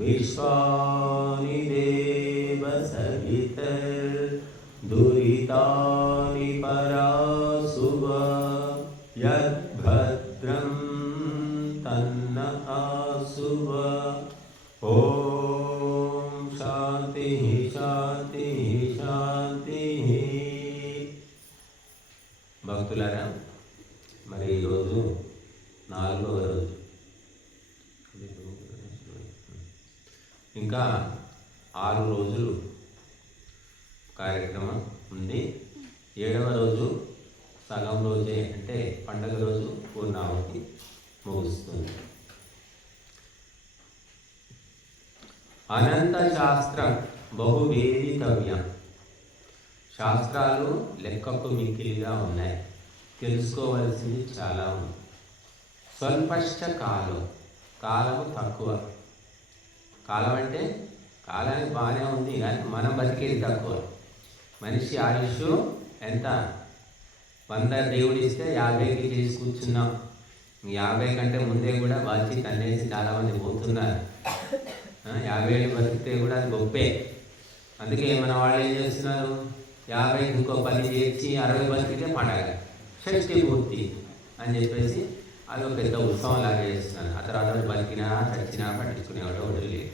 विश्वानि देव सहितर्दुरितानि परासुव यद्भद्रं तन्न आसुव। ओम शांति शांति शांति। భక్తులారా, మరి ఈరోజు 4వ రోజు, ఇంకా 6 రోజులు కార్యక్రమం ఉంది. 7వ రోజు సగం రోజే, అంటే పండగ రోజు పూర్ణావతి ముగుస్తుంది. అనంత శాస్త్రం బహువేదితవ్యం. శాస్త్రాలు లెక్కకు మిక్కిలిగా ఉన్నాయి, తెలుసుకోవలసింది చాలా ఉంది. స్వల్పశ్చ కాలం, కాలము తక్కువ. కాలం అంటే కాలానికి బాగానే ఉంది, కానీ మనం బతికేది తక్కువ. మనిషి ఆయుష్ ఎంత? 100 దేవుడు ఇస్తే 50కి చేసి కూర్చున్నాం. 50 కంటే ముందే కూడా బాచి కన్నేసి చాలామంది పోతున్నారు. 50 ఏళ్ళు బతికితే కూడా అది గొప్పే. అందుకే మన వాళ్ళు ఏం చేస్తున్నారు, 50 ఇంకో 10 చేసి 60 బతికితే పండగ, షష్ఠి పూర్తి అని చెప్పేసి అది ఒక పెద్ద ఉత్సవం లాగా చేస్తున్నారు. ఆ తర్వాత బతికినా చచ్చినా పట్టించుకునేవాడు ఒకటి లేదు.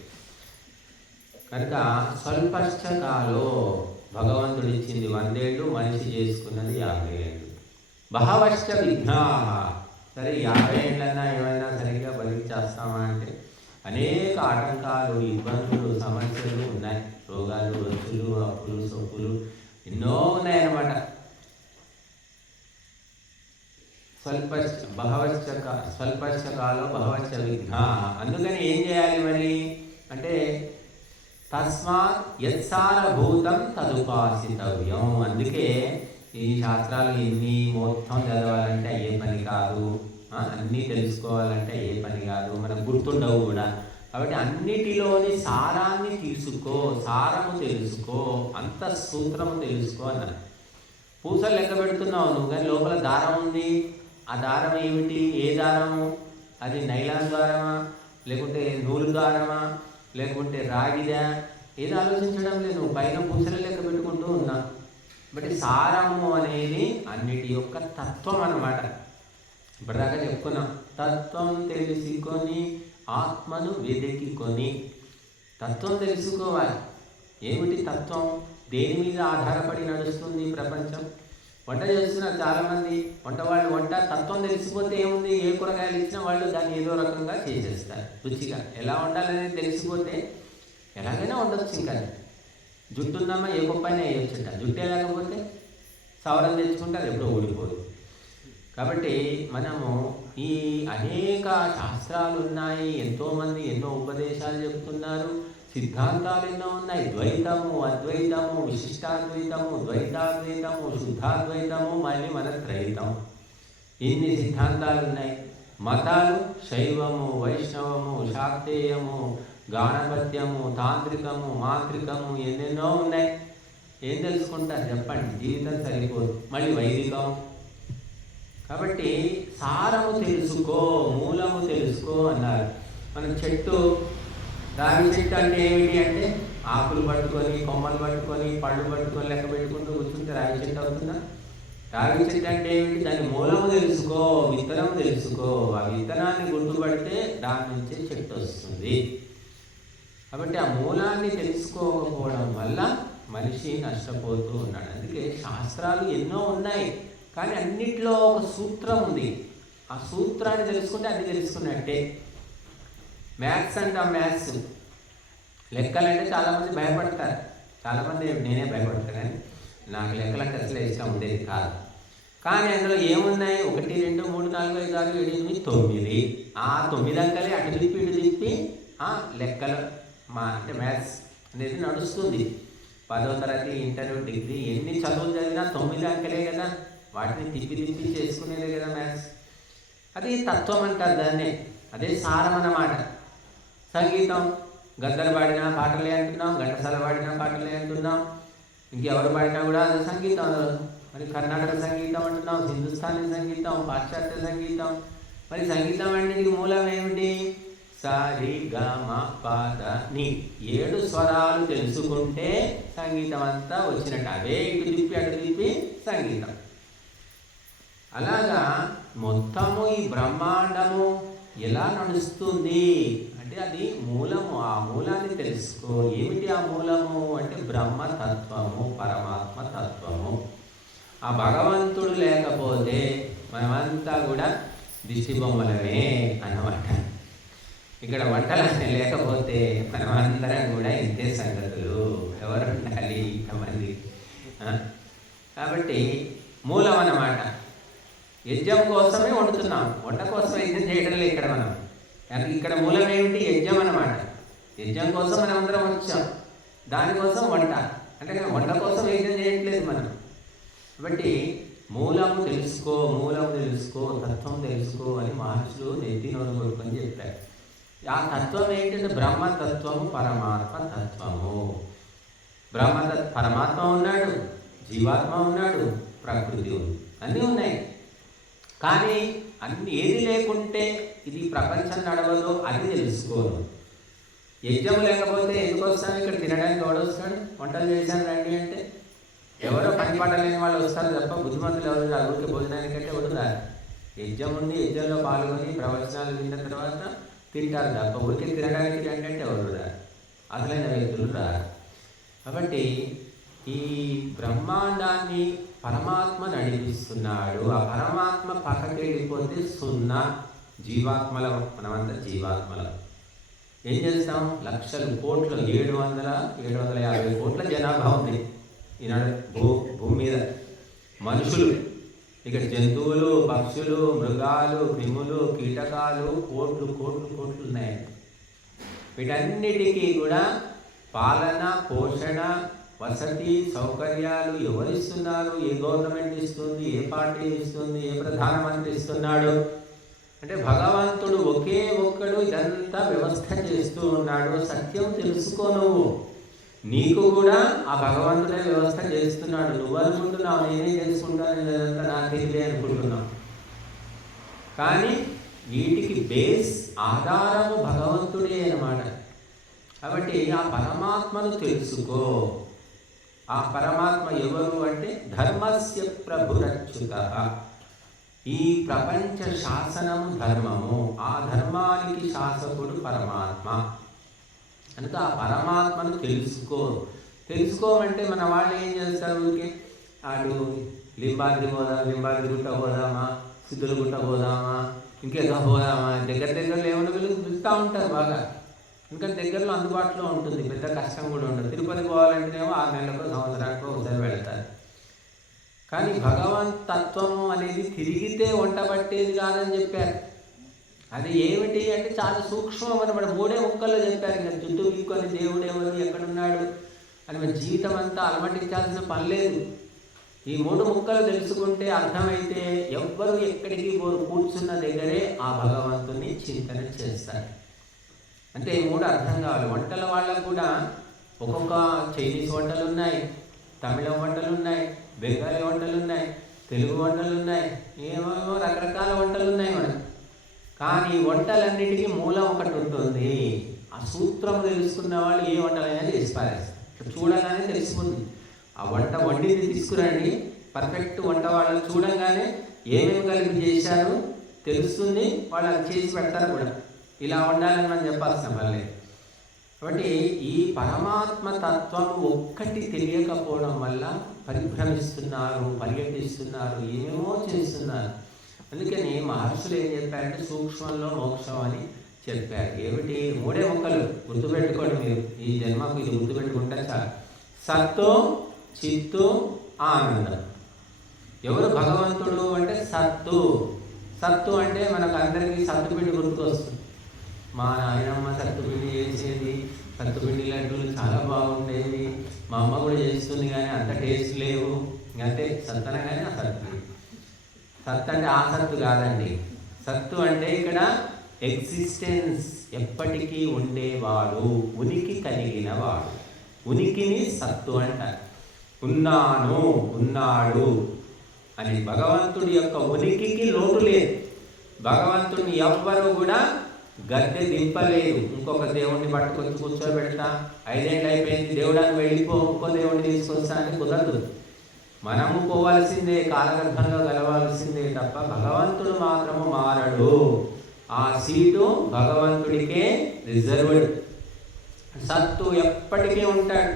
కనుక స్వల్పశ్చ కాలో, భగవంతుడు ఇచ్చింది 100 ఏళ్ళు, మనిషి చేసుకున్నది 50 ఏళ్ళు. బహవశ్చ విఘ్నా. సరే 50 ఏళ్ళన్నా ఏమైనా సరిగ్గా బతికిచేస్తామా అంటే అనేక ఆటంకాలు, ఇబ్బందులు, సమస్యలు ఉన్నాయి. రోగాలు, వచ్చులు, అప్పులు, సొప్పులు ఎన్నో ఉన్నాయన్నమాట. స్వల్పశ్చ కాలో బహవశ్చ విఘ్నా. అందుకని ఏం చేయాలి మరి అంటే, తస్మాత్ యత్సారభూతం తదుపాసితవ్యం. అందుకే ఈ శాస్త్రాలు ఎన్ని మొత్తం చదవాలంటే అయ్యే పని కాదు, అన్నీ తెలుసుకోవాలంటే అయ్యే పని కాదు, మనకు గుర్తుండవు కూడా. కాబట్టి అన్నిటిలోని సారాన్ని తీసుకో, సారము తెలుసుకో, అంత సూత్రము తెలుసుకో అన్నారు. పూసలు లెక్క పెడుతున్నావు నువ్వు, కానీ లోపల దారం ఉంది. ఆ దారం ఏమిటి? ఏ దారము? అది నైలాన్ దారమా, లేకుంటే నూలు దారమా, లేకుంటే రాగిదా? ఏది ఆలోచించడం లేదు, నువ్వు పైన పూసలు లెక్క పెట్టుకుంటూ ఉన్నా. బట్ సారము అనేది అన్నిటి యొక్క తత్వం అన్నమాట. ఇప్పటిదాకా చెప్పుకున్నాం, తత్వం తెలుసుకొని ఆత్మను వెతికికొని. తత్వం తెలుసుకోవాలి. ఏమిటి తత్వం? దేని మీద ఆధారపడి నడుస్తుంది ప్రపంచం? వంట చేస్తున్నారు చాలామంది, వంట తత్వం తెలిసిపోతే ఏముంది, ఏ కూరగాయలు ఇచ్చినా వాళ్ళు దాన్ని ఏదో రకంగా చేసేస్తారు రుచిగా. ఎలా వండాలనేది తెలిసిపోతే ఎలాగైనా ఉండొచ్చు. ఇంకా జుట్టు ఉందమ్మా, ఏ గొప్పైనా వేయొచ్చుంట. జుట్టే లేకపోతే సవరం తెచ్చుకుంటారు, ఎప్పుడో ఊడిపోదు. కాబట్టి మనము ఈ అనేక శాస్త్రాలు ఉన్నాయి, ఎంతోమంది ఎన్నో ఉపదేశాలు చెప్తున్నారు, సిద్ధాంతాలు ఎన్నో ఉన్నాయి. ద్వైతము, అద్వైతము, విశిష్టాద్వైతము, ద్వైతాద్వైతము, శుద్ధాద్వైతము, మళ్ళీ మన త్రైతం. ఇన్ని సిద్ధాంతాలు ఉన్నాయి. మతాలు శైవము, వైష్ణవము, శాక్తేయము, గాణపత్యము, తాంత్రికము, మాంత్రికము, ఎన్నెన్నో ఉన్నాయి. ఏం తెలుసుకుంటారు చెప్పండి? జీవితం సరిపోదు. మళ్ళీ వైదికం. కాబట్టి సారము తెలుసుకో, మూలము తెలుసుకో అన్నారు. మనం చెట్టు, రావి చెట్టు అంటే ఏమిటి అంటే, ఆకులు పట్టుకొని, కొమ్మలు పట్టుకొని, పళ్ళు పట్టుకొని లెక్క పెట్టుకుంటూ కూర్చుంటే రావి చెట్టు అవుతుందా? రావి చెట్టు అంటే ఏమిటి? దాని మూలము తెలుసుకో, విత్తనం తెలుసుకో. ఆ విత్తనాన్ని గుర్తుపడితే దాని నుంచి చెట్టు వస్తుంది. కాబట్టి ఆ మూలాన్ని తెలుసుకోకపోవడం వల్ల మనిషి నష్టపోతూ ఉన్నాడు. అందుకే శాస్త్రాలు ఎన్నో ఉన్నాయి, కానీ అన్నిట్లో ఒక సూత్రం ఉంది. ఆ సూత్రాన్ని తెలుసుకుంటే అన్ని తెలుసుకున్నట్టే. మ్యాథ్స్ అంటాం, మ్యాథ్స్ లెక్కలంటే చాలామంది భయపడతారు. చాలామంది, నేనే భయపడతాను, కానీ నాకు లెక్కలంటే అసలు ఇష్టం ఉండేది కాదు. కానీ అందులో ఏమున్నాయి? 1 2 3 4 5 6 7 8 9. ఆ 9 అంకెలే అటు తిప్పి ఇటు తిప్పి లెక్కలు అంటే మ్యాథ్స్ అనేది నడుస్తుంది. 10వ తరగతి, ఇంటర్, డిగ్రీ ఎన్ని చదువులు చదివినా 9 అంకెలే కదా, వాటిని తిప్పి తిప్పి చేసుకునేదే కదా మ్యాథ్స్. అది తత్వం అంటారు దాన్ని. అదే సారం అన్నమాట. సంగీతం, గద్దలు పాడినా పాటలే అంటున్నాం, ఘంటసాల పాడినా పాటలే అంటున్నాం, ఇంకెవరు పాడినా కూడా అది సంగీతం. మరి కర్ణాటక సంగీతం అంటున్నాం, హిందుస్థానీ సంగీతం, పాశ్చాత్య సంగీతం. మరి సంగీతం అన్నిటికి మూలం ఏమిటి? సరి గ మ ప ద ని 7 స్వరాలు తెలుసుకుంటే సంగీతం అంతా వచ్చినట్టు. అవే ఇటు తిప్పి అటు తిప్పి సంగీతం. అలాగా మొత్తము ఈ బ్రహ్మాండము ఎలా నడుస్తుంది అంటే అది మూలము. ఆ మూలాన్ని తెలుసుకో. ఏమిటి ఆ మూలము అంటే బ్రహ్మతత్వము, పరమాత్మ తత్వము. ఆ భగవంతుడు లేకపోతే మనమంతా కూడా దిష్టి బొమ్మలమే అన్నమాట. ఇక్కడ వంటలన్నీ లేకపోతే మనమందరం కూడా ఇంతే సంగతులు. ఎవరు ఉండాలి ఇంతమంది? కాబట్టి మూలం అన్నమాట. యజ్ఞం కోసమే వండుతున్నాం, వంట కోసం యజ్ఞం చేయడం లేదు ఇక్కడ మనం. ఇక్కడ మూలం ఏమిటి? యజ్ఞం అన్నమాట. యజ్ఞం కోసం మనం అందరం వచ్చాం, దానికోసం వంట. అంటే వంట కోసం యజ్ఞం చేయట్లేదు మనం. కాబట్టి మూలము తెలుసుకో, మూలము తెలుసుకో, తత్వం తెలుసుకో అని మహర్షులు నెత్తి నోరు కొడుకొని చెప్పారు. ఆ తత్వం ఏంటంటే బ్రహ్మతత్వము, పరమాత్మ తత్వము. పరమాత్మ ఉన్నాడు, జీవాత్మ ఉన్నాడు, ప్రకృతి ఉంది, అన్నీ ఉన్నాయి. కానీ అన్ని ఏది లేకుంటే ఇది ప్రపంచం నడవదో అది తెలుసుకోను. యజ్ఞం లేకపోతే ఎందుకు వస్తాను? ఇక్కడ తినడానికి ఎవడు వస్తాడు? వంటలు చేశాను రండి అంటే ఎవరో పని పాట లేని వాళ్ళు వస్తారు తప్ప బుద్ధిమంతులు ఎవరు ఊరికి భోజనానికంటే ఎవరు రారు. యజ్ఞం ఉంది, యజ్ఞంలో పాల్గొని ప్రవచనాలు విన్న తర్వాత తింటారు తప్ప ఊరికి తినడానికి రండి అంటే ఎవరు రారు, అసలైన వ్యక్తులు రారు. కాబట్టి ఈ బ్రహ్మాండాన్ని పరమాత్మ నడిపిస్తున్నాడు. ఆ పరమాత్మ పక్కకి వెళ్ళిపోతే సున్నా. జీవాత్మలం, మనమంతా జీవాత్మలం. ఏం చేస్తాం? లక్షలు, కోట్లు, 750 కోట్ల జనాభా ఉంది ఈనాడు భూమి మీద. మనుషులు, ఇక జంతువులు, పక్షులు, మృగాలు, క్రిములు, కీటకాలు కోట్లు కోట్లు కోట్లు ఉన్నాయి. వీటన్నిటికీ కూడా పాలన, పోషణ, వసతి, సౌకర్యాలు ఎవరిస్తున్నారు? ఏ గవర్నమెంట్ ఇస్తుంది? ఏ పార్టీ ఇస్తుంది? ఏ ప్రధానమంత్రి ఇస్తున్నాడు? అంటే భగవంతుడు ఒకే ఒక్కడు ఇదంతా వ్యవస్థ చేస్తూ ఉన్నాడు. సత్యం తెలుసుకో. నువ్వు నీకు కూడా ఆ భగవంతుడే వ్యవస్థ చేస్తున్నాడు. నువ్వు అనుకుంటున్నావు నేనే తెలుసుకుంటాను, ఇదంతా నాకేదే అనుకుంటున్నావు. కానీ వీటికి బేస్, ఆధారము భగవంతుడే అన్నమాట. కాబట్టి ఆ పరమాత్మను తెలుసుకో. ఆ పరమాత్మ ఎవరు అంటే ధర్మస్య ప్రభురచ్యుత. ఈ ప్రపంచ శాసనము ధర్మము, ఆ ధర్మానికి శాసకుడు పరమాత్మ. కనుక ఆ పరమాత్మను తెలుసుకోమంటే మన వాళ్ళు ఏం చేస్తారు? ఊరికే అటు లింబాద్రి పోదాం, లింబాద్రి గుట్ట పోదామా, సిద్ధుల గుట్ట పోదామా, ఇంకేదో పోదామా, దగ్గరలో ఏమైనా పిలుస్తూ ఉంటారు బాగా. ఇంకా దగ్గరలో అందుబాటులో ఉంటుంది, పెద్ద కష్టం కూడా ఉండదు. తిరుపతి పోవాలంటేనేమో 6 నెలలకు, సంవత్సరానికో ఒకసారి వెళ్తారు. కానీ భగవంత్ తత్వము అనేది తిరిగితే వంట పట్టేది కాదని చెప్పారు. అది ఏమిటి అంటే చాలా సూక్ష్మం అనమాట. 3 ముక్కల్లో చెప్పారు. ఇంకా చుట్టూ వీక్కొని దేవుడు ఎవరు, ఎక్కడున్నాడు అని మన జీవితం అంతా అలమటించాల్సిన పని లేదు. ఈ 3 ముక్కలు తెలుసుకుంటే, అర్థమైతే ఎవ్వరు ఎక్కడికి కూర్చున్న దగ్గరే ఆ భగవంతుని చింతన చేస్తారు. అంటే ఈ 3 అర్థం కావాలి. వంటల వాళ్ళకు కూడా ఒక్కొక్క చైనీస్ వంటలు ఉన్నాయి, తమిళం వంటలు ఉన్నాయి, బెంగాలీ వంటలు ఉన్నాయి, తెలుగు వంటలు ఉన్నాయి, ఏమేమో రకరకాల వంటలు ఉన్నాయి మనకు. కానీ వంటలన్నిటికీ మూలం ఒకటి ఉంటుంది. ఆ సూత్రం తెలుసుకున్న వాళ్ళు ఏ వంటలైనా చేసి పారేస్తారు. చూడగానే తెలిసిపోతుంది. ఆ వంట వండింది తీసుకురండి, పర్ఫెక్ట్ వంట వాళ్ళు చూడంగానే ఏమేమి కలిపి చేశారు తెలుస్తుంది. వాళ్ళు అది చేసి పెడతారు కూడా. ఇలా వండాలని మనం చెప్పాల్సిన మళ్ళీ. కాబట్టి ఈ పరమాత్మ తత్వం ఒక్కటి తెలియకపోవడం వల్ల పరిభ్రమిస్తున్నారు, పర్యటిస్తున్నారు, ఏమేమో చేస్తున్నారు. అందుకని మహర్షులు ఏం చెప్పారంటే సూక్ష్మంలో మోక్షం అని చెప్పారు. ఏమిటి? 3 ముక్కలు గుర్తుపెట్టుకోండి మీరు. ఈ జన్మకు ఇది గుర్తుపెట్టుకుంటే చాలు. సత్తు, చిత్తు, ఆనందం. ఎవరు భగవంతుడు అంటే సత్తు. సత్తు అంటే మనకు అందరికీ సత్తుపిండి గుర్తుకొస్తుంది. మా నాయనమ్మ సత్తుపిండి చేసేది, సత్తుపిండి లడ్డూలు చాలా బాగుండేవి, మా అమ్మ కూడా చేస్తుంది, కానీ అంత టేస్ట్ లేవు. ఇంకంతే సత్తన కానీ ఆ సత్తు. సత్తు అంటే ఆ సత్తు కాదండి. సత్తు అంటే ఇక్కడ ఎగ్జిస్టెన్స్, ఎప్పటికీ ఉండేవాడు, ఉనికి కలిగిన వాడు. ఉనికిని సత్తు అంటారు. ఉన్నాను, ఉన్నాడు అని భగవంతుడి యొక్క ఉనికికి లోటు లేదు. భగవంతుడిని ఎవ్వరూ కూడా గద్దె దింపలేదు. ఇంకొక దేవుడిని పట్టుకొచ్చి కూర్చోబెడతా, 5 ఏళ్ళు అయిపోయింది దేవుడాన్ని వెళ్ళిపో, ఇంకో దేవుడిని తీసుకొస్తా అని కుదరదు. మనము పోవాల్సిందే, కాలగర్భంలో గెలవాల్సిందే తప్ప భగవంతుడు మాత్రము మారడు. ఆ సీటు భగవంతుడికే రిజర్వ్డ్. సత్తు ఎప్పటికీ ఉంటాడు.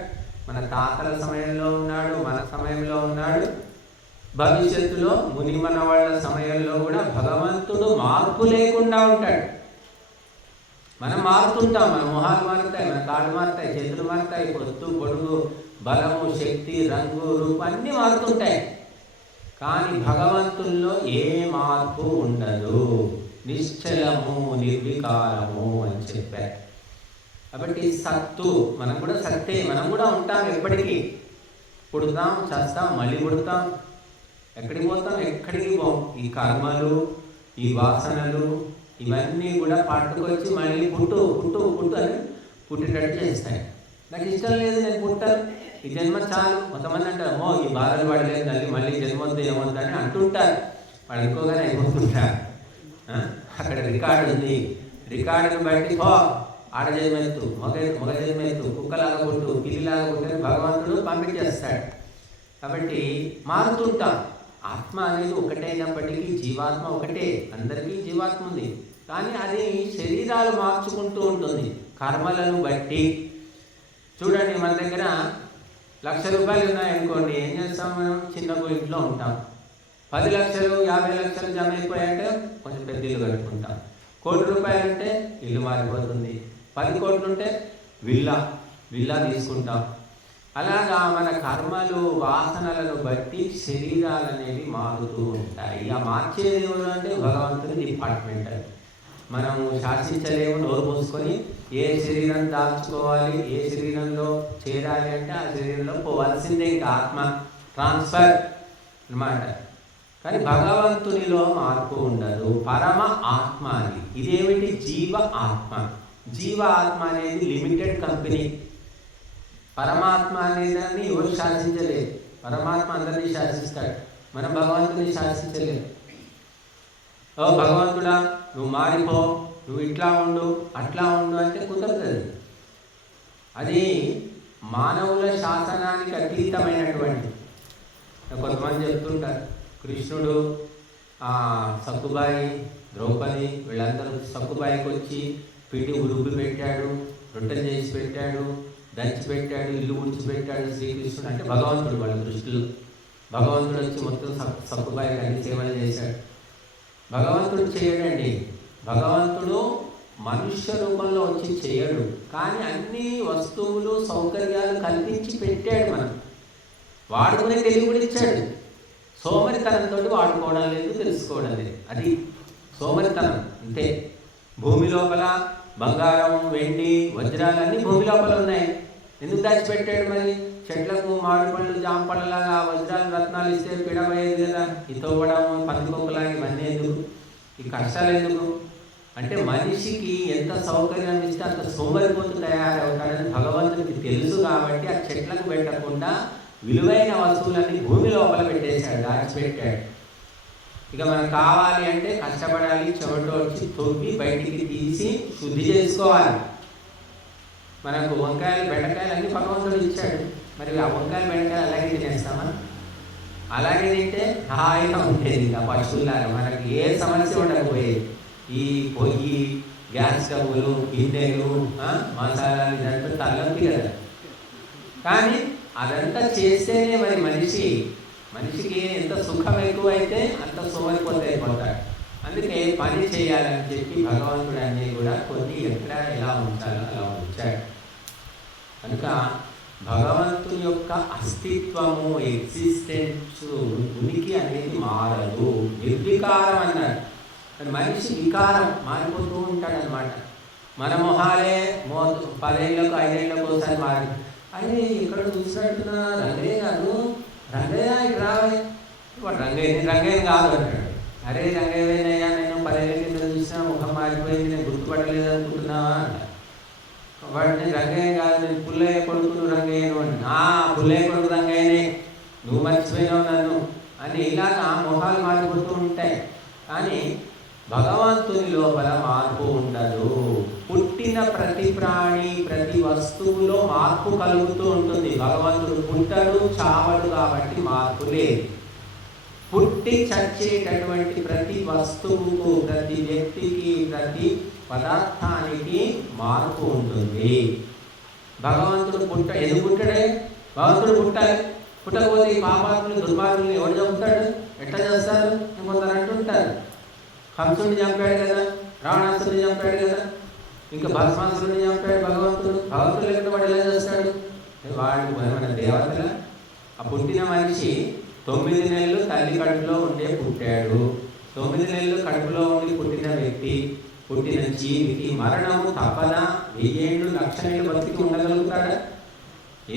మన తాతల సమయంలో ఉన్నాడు, మన సమయంలో ఉన్నాడు, భవిష్యత్తులో మునిమన వాళ్ళ సమయంలో కూడా భగవంతుడు మార్పు లేకుండా ఉంటాడు. మనం మారుతుంటాం, మన మొహాలు మారుతాయి, మన కాళ్ళు మారుతాయి, చేతులు మారుతాయి, పొత్తు పొడుగు, బలము, శక్తి, రంగు, రూపం అన్నీ మారుతుంటాయి. కానీ భగవంతుల్లో ఏ మార్పు ఉండదు. నిశ్చలము, నిర్వికారము అని చెప్పారు. కాబట్టి సత్తు, మనం కూడా సత్తే, మనం కూడా ఉంటాం ఎప్పటికీ. పుడతాం, చేస్తాం, మళ్ళీ పుడతాం. ఎక్కడికి పోతాం? ఎక్కడికి పోం. ఈ కర్మలు, ఈ వాసనలు ఇవన్నీ కూడా పట్టుకొచ్చి మళ్ళీ పుట్టు పుట్టు పుట్టు అని పుట్టేటట్టు చేస్తాయి. నాకు ఇష్టం లేదు, నేను పుట్టాను, ఈ జన్మ చాలు. కొంతమంది అంటారు, అమ్మో ఈ బాధలు పడలేదు తల్లి, మళ్ళీ జన్మొద్దు ఏమొద్దు అని అంటుంటారు. వాళ్ళు ఎక్కువగానే అయిపోతుంటారు. అక్కడ రికార్డు ఉంది, రికార్డుని బట్టి పో, ఆడ జన్మెత్తు, మగ జన్మెత్తు, కుక్కలాగా పుట్టు, పిల్లిలాగా పుట్టని భగవంతుడు పంపించేస్తాడు. కాబట్టి మారుతుంటాం. ఆత్మ అనేది ఒకటైనప్పటికీ జీవాత్మ ఒకటే, అందరికీ జీవాత్మ ఉంది. కానీ అది శరీరాలు మార్చుకుంటూ ఉంటుంది కర్మలను బట్టి. చూడండి, మన దగ్గర 1,00,000 రూపాయలు ఉన్నాయనుకోండి, ఏం చేస్తాం మనం? చిన్న ఇంట్లో ఉంటాం. 10 లక్షలు 50 లక్షలు జమ అయిపోయాయంటే కొంచెం పెద్ద ఇల్లు కట్టుకుంటాం. 1 కోటి రూపాయలు అంటే ఇల్లు మారిపోతుంది. 10 కోట్లు ఉంటే విల్లా తీసుకుంటాం. అలాగా మన కర్మలు, వాసనలను బట్టి శరీరాలు అనేవి మారుతూ ఉంటాయి. ఆ మార్చేది ఎవరు అంటే భగవంతుని డిపార్ట్మెంట్. అది మనము శాసించలేము. నోరు పోసుకొని ఏ శరీరం దాల్చుకోవాలి, ఏ శరీరంలో చేరాలి అంటే ఆ శరీరంలో పోవాల్సిందే. ఇంకా ఆత్మ ట్రాన్స్ఫర్ అన్నమాట. కానీ భగవంతునిలో మార్పు ఉండదు. పరమ ఆత్మ అది. ఇదేమిటి? జీవ ఆత్మ. జీవ ఆత్మ అనేది లిమిటెడ్ కంపెనీ. పరమాత్మ అనేదాన్ని ఎవరు శాసించలేదు. పరమాత్మ అందరినీ శాసిస్తాడు, మనం భగవంతుని శాసించలేదు. ఓ భగవంతుడా నువ్వు మారిపో, నువ్వు ఇట్లా ఉండు, అట్లా ఉండు అంటే కుదరదు. అది మానవుల శాసనానికి అతీతమైనటువంటి. కొంతమంది చెప్తుంటారు, కృష్ణుడు సక్కుబాయి, ద్రౌపది వీళ్ళందరూ సక్కుబాయికి వచ్చి పిండి ఉరుబ్బి పెట్టాడు, రొట్టెలు చేసి పెట్టాడు, దంచి పెట్టాడు, ఇల్లు ఉడిచిపెట్టాడు శ్రీకృష్ణుడు. అంటే భగవంతుడు వాళ్ళ దృష్టిలో. భగవంతుడు వచ్చి మొత్తం సక్కుబాయికి అన్ని సేవలు చేశాడు. భగవంతుడు చేయడండి. భగవంతుడు మనుష్య రూపంలో వచ్చి చేయడు, కానీ అన్ని వస్తువులు, సౌకర్యాలు కల్పించి పెట్టాడు. మనం వాడుకునే తెలివి కూడా ఇచ్చాడు. సోమరితనంతో వాడుకోవడం లేదు, తెలుసుకోవడం లేదు. అది సోమరితనం అంతే. భూమి లోపల బంగారం, వెండి, వజ్రాలన్నీ భూమి లోపల ఉన్నాయి. ఎందుకు దాచిపెట్టాడు మరి? చెట్లకు మామిడి పళ్ళు, జామ పళ్ళలాగా వజ్రాలు, రత్నాలు ఇస్తే పిడబోయేది కదా. ఈ తవ్వడం, పందికొక్కలాగా ఇవన్నీ ఎందుకు? ఈ కష్టాలు ఎందుకు? అంటే మనిషికి ఎంత సౌకర్యం ఇస్తే అంత సోమరిపోతు తయారవుతాడని భగవంతుడికి తెలుసు. కాబట్టి ఆ చెట్లకు పెట్టకుండా విలువైన వస్తువులన్నీ భూమి లోపల పెట్టేశాడు, దాచిపెట్టాడు. ఇక మనకు కావాలి అంటే కష్టపడాలి, చెమటోడ్చి తొవ్వి బయటికి తీసి శుద్ధి చేసుకోవాలి. మనకు వంకాయలు, బెండకాయలు అన్నీ భగవంతుడు ఇచ్చాడు. మరి ఆ వంకాయలు, బెండకాయలు అలాగే తినేస్తామా? అలాగే తింటే హాయిగా ఉండేది. ఇంకా పశువులాగా మనకి ఏ సమస్య ఉండకపోయేది. ఈ పొయ్యి, గ్యాస్ స్టవ్లు, గిన్నెలు, మసాలాలు ఇదంతా తలనొప్పి కదా. కానీ అదంతా చేస్తేనే మరి మనిషికి ఎంత సుఖం ఎక్కువైతే అంత సోమరిపోతే అయిపోతాడు. అందుకే పని చేయాలని చెప్పి భగవంతుడు అన్నీ కూడా కొన్ని ఎక్కడ ఎలా ఉంచాలో అలా ఉంచాడు. కనుక భగవంతుని యొక్క అస్తిత్వము, ఎగ్జిస్టెన్స్, ఉనికి అనేది మారదు. నిర్వికారం అన్నాడు. మనిషి వికారం మారిపోతూ ఉంటాడనమాట. మన మొహాలే 10 ఏళ్ళకు 5 ఏళ్ళకు ఒకసారి మారి, అరే ఇక్కడ చూసినట్టున్నా రంగయ్య కాదు, రంగయ్య ఇక్కడ రావే, రంగయ్య కాదు అంటాడు. అరే రంగయ్యనయ్యా, నేను 10 ఏళ్ళ కింద చూసినా ముఖం మారిపోయింది, నేను గుర్తుపట్టలేదు అనుకుంటున్నావా అంట. వాడిని రంగయ్య కాదు, నేను పుల్లయ్య కొడుకును రంగయ్యను అంట. పుల్లయ్య కొడుకు రంగయ్యనే, నువ్వు మర్చిపోయినావు నన్ను అని ఇలాగా మొహాలు మారిపోతూ ఉంటాయి. కానీ భగవంతుని లోపల మార్పు ఉండదు. పుట్టిన ప్రతి ప్రాణి, ప్రతి వస్తువులో మార్పు కలుగుతూ ఉంటుంది. భగవంతుడు పుట్టడు, చావడు, కాబట్టి మార్పు లేదు. పుట్టి చచ్చేటటువంటి ప్రతి వస్తువుకు, ప్రతి వ్యక్తికి, ప్రతి పదార్థానికి మార్పు ఉంటుంది. భగవంతుడు ఎందుకు పుట్టాడే? భగవంతుడు పుట్టాలి. పుట్టకపోతే ఈ పాపాత్ములు, దుర్మార్గులు ఎవరు చంపుతాడు? ఎట్లా చేస్తారు? కొందరు అంటుంటారు, కంసుడిని చంపాడు కదా, రావణాసుడిని చంపాడు కదా, ఇంకా భస్మాసురుడిని చంపాడు భగవంతుడు. భగవంతుడు లేకుండా వాడు ఎలా చేస్తాడు? వాడు మన దేవతల. ఆ పుట్టిన మనిషి 9 నెలలు తల్లి కడుపులో ఉండే పుట్టాడు. 9 నెలలు కడుపులో ఉండి పుట్టిన వ్యక్తి, పుట్టిన జీవికి మరణము తప్పన 1000 ఏళ్ళు 1,00,000 ఏళ్ళు బతికి ఉండగలుగుతాడా?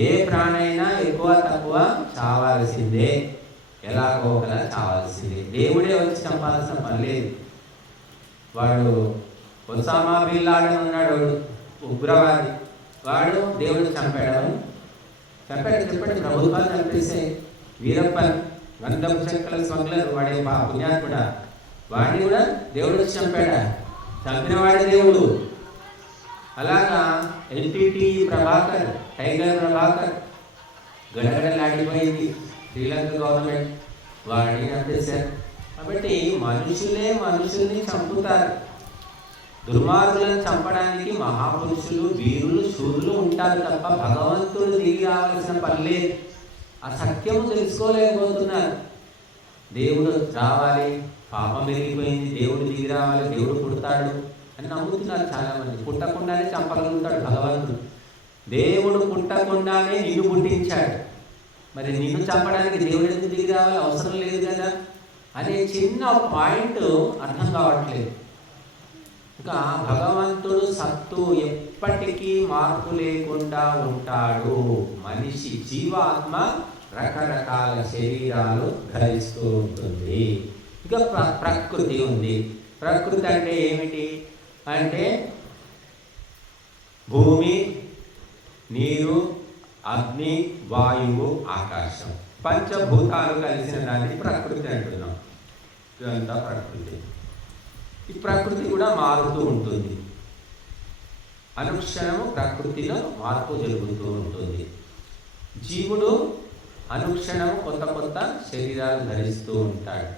ఏ ప్రాణైనా ఎక్కువ తక్కువ చావాల్సిందే, ఎలాగో ఒకలా చావాల్సిందే. దేవుడే వచ్చి చంపాల్సిన పని లేదు. వాడు ఒసామా బిన్ లాడెన్ ఉన్నాడు, ఉగ్రవాది. వాడు దేవుడు చంపాడు. చెప్పండి, ప్రభుత్వాలు చంపేసాయి. వీరప్పన్ గంధపు చెక్కల స్మగ్లర్, వాడే పుణ్యాత్ముడా, వాడిని కూడా దేవుడు చంపాడా? చంపిన వాడే దేవుడు. అలాగా ఎల్టీటీ ప్రభాకర్, టైగర్ ప్రభాకర్ గడగడలాడిపోయింది శ్రీలంక గవర్నమెంట్, వాడిని చంపేశారు. కాబట్టి మనుషులే మనుషుల్ని చంపుతారు. దుర్మార్గులను చంపడానికి మహాపురుషులు, వీరులు, శూరులు ఉంటారు తప్ప భగవంతుడు దిగి రావాల్సిన పని లేదు. ఆ సత్యము తెలుసుకోలేకపోతున్నారు. దేవుడు రావాలి, పాపం పెరిగిపోయింది, దేవుడు దిగి రావాలి, దేవుడు పుడతాడు అని నమ్ముతున్నారు చాలామంది. పుట్టకుండానే చంపగలుగుతాడు భగవంతుడు. దేవుడు పుట్టకుండానే నిన్ను పుట్టించాడు, మరి నిన్ను చంపడానికి దేవుడు ఎందుకు దిగి రావాలి? అవసరం లేదు కదా అనే చిన్న పాయింట్ అర్థం కావట్లేదు. ఇంకా భగవంతుడు సత్తు ఎప్పటికీ మార్పు లేకుండా ఉంటాడు. మనిషి జీవాత్మ రకరకాల శరీరాలు ధరిస్తూ ఉంటుంది. ఇక ప్రకృతి ఉంది. ప్రకృతి అంటే ఏమిటి అంటే భూమి, నీరు, అగ్ని, వాయువు, ఆకాశం, పంచభూతాలు కలిసిన దాన్ని ప్రకృతి అంటున్నాం. ఇదంతా ప్రకృతి. ఈ ప్రకృతి కూడా మారుతూ ఉంటుంది. అనుక్షణము ప్రకృతిలో మార్పు జరుగుతూ ఉంటుంది. జీవుడు అనుక్షణము కొత్త కొత్త శరీరాలు ధరిస్తూ ఉంటాడు.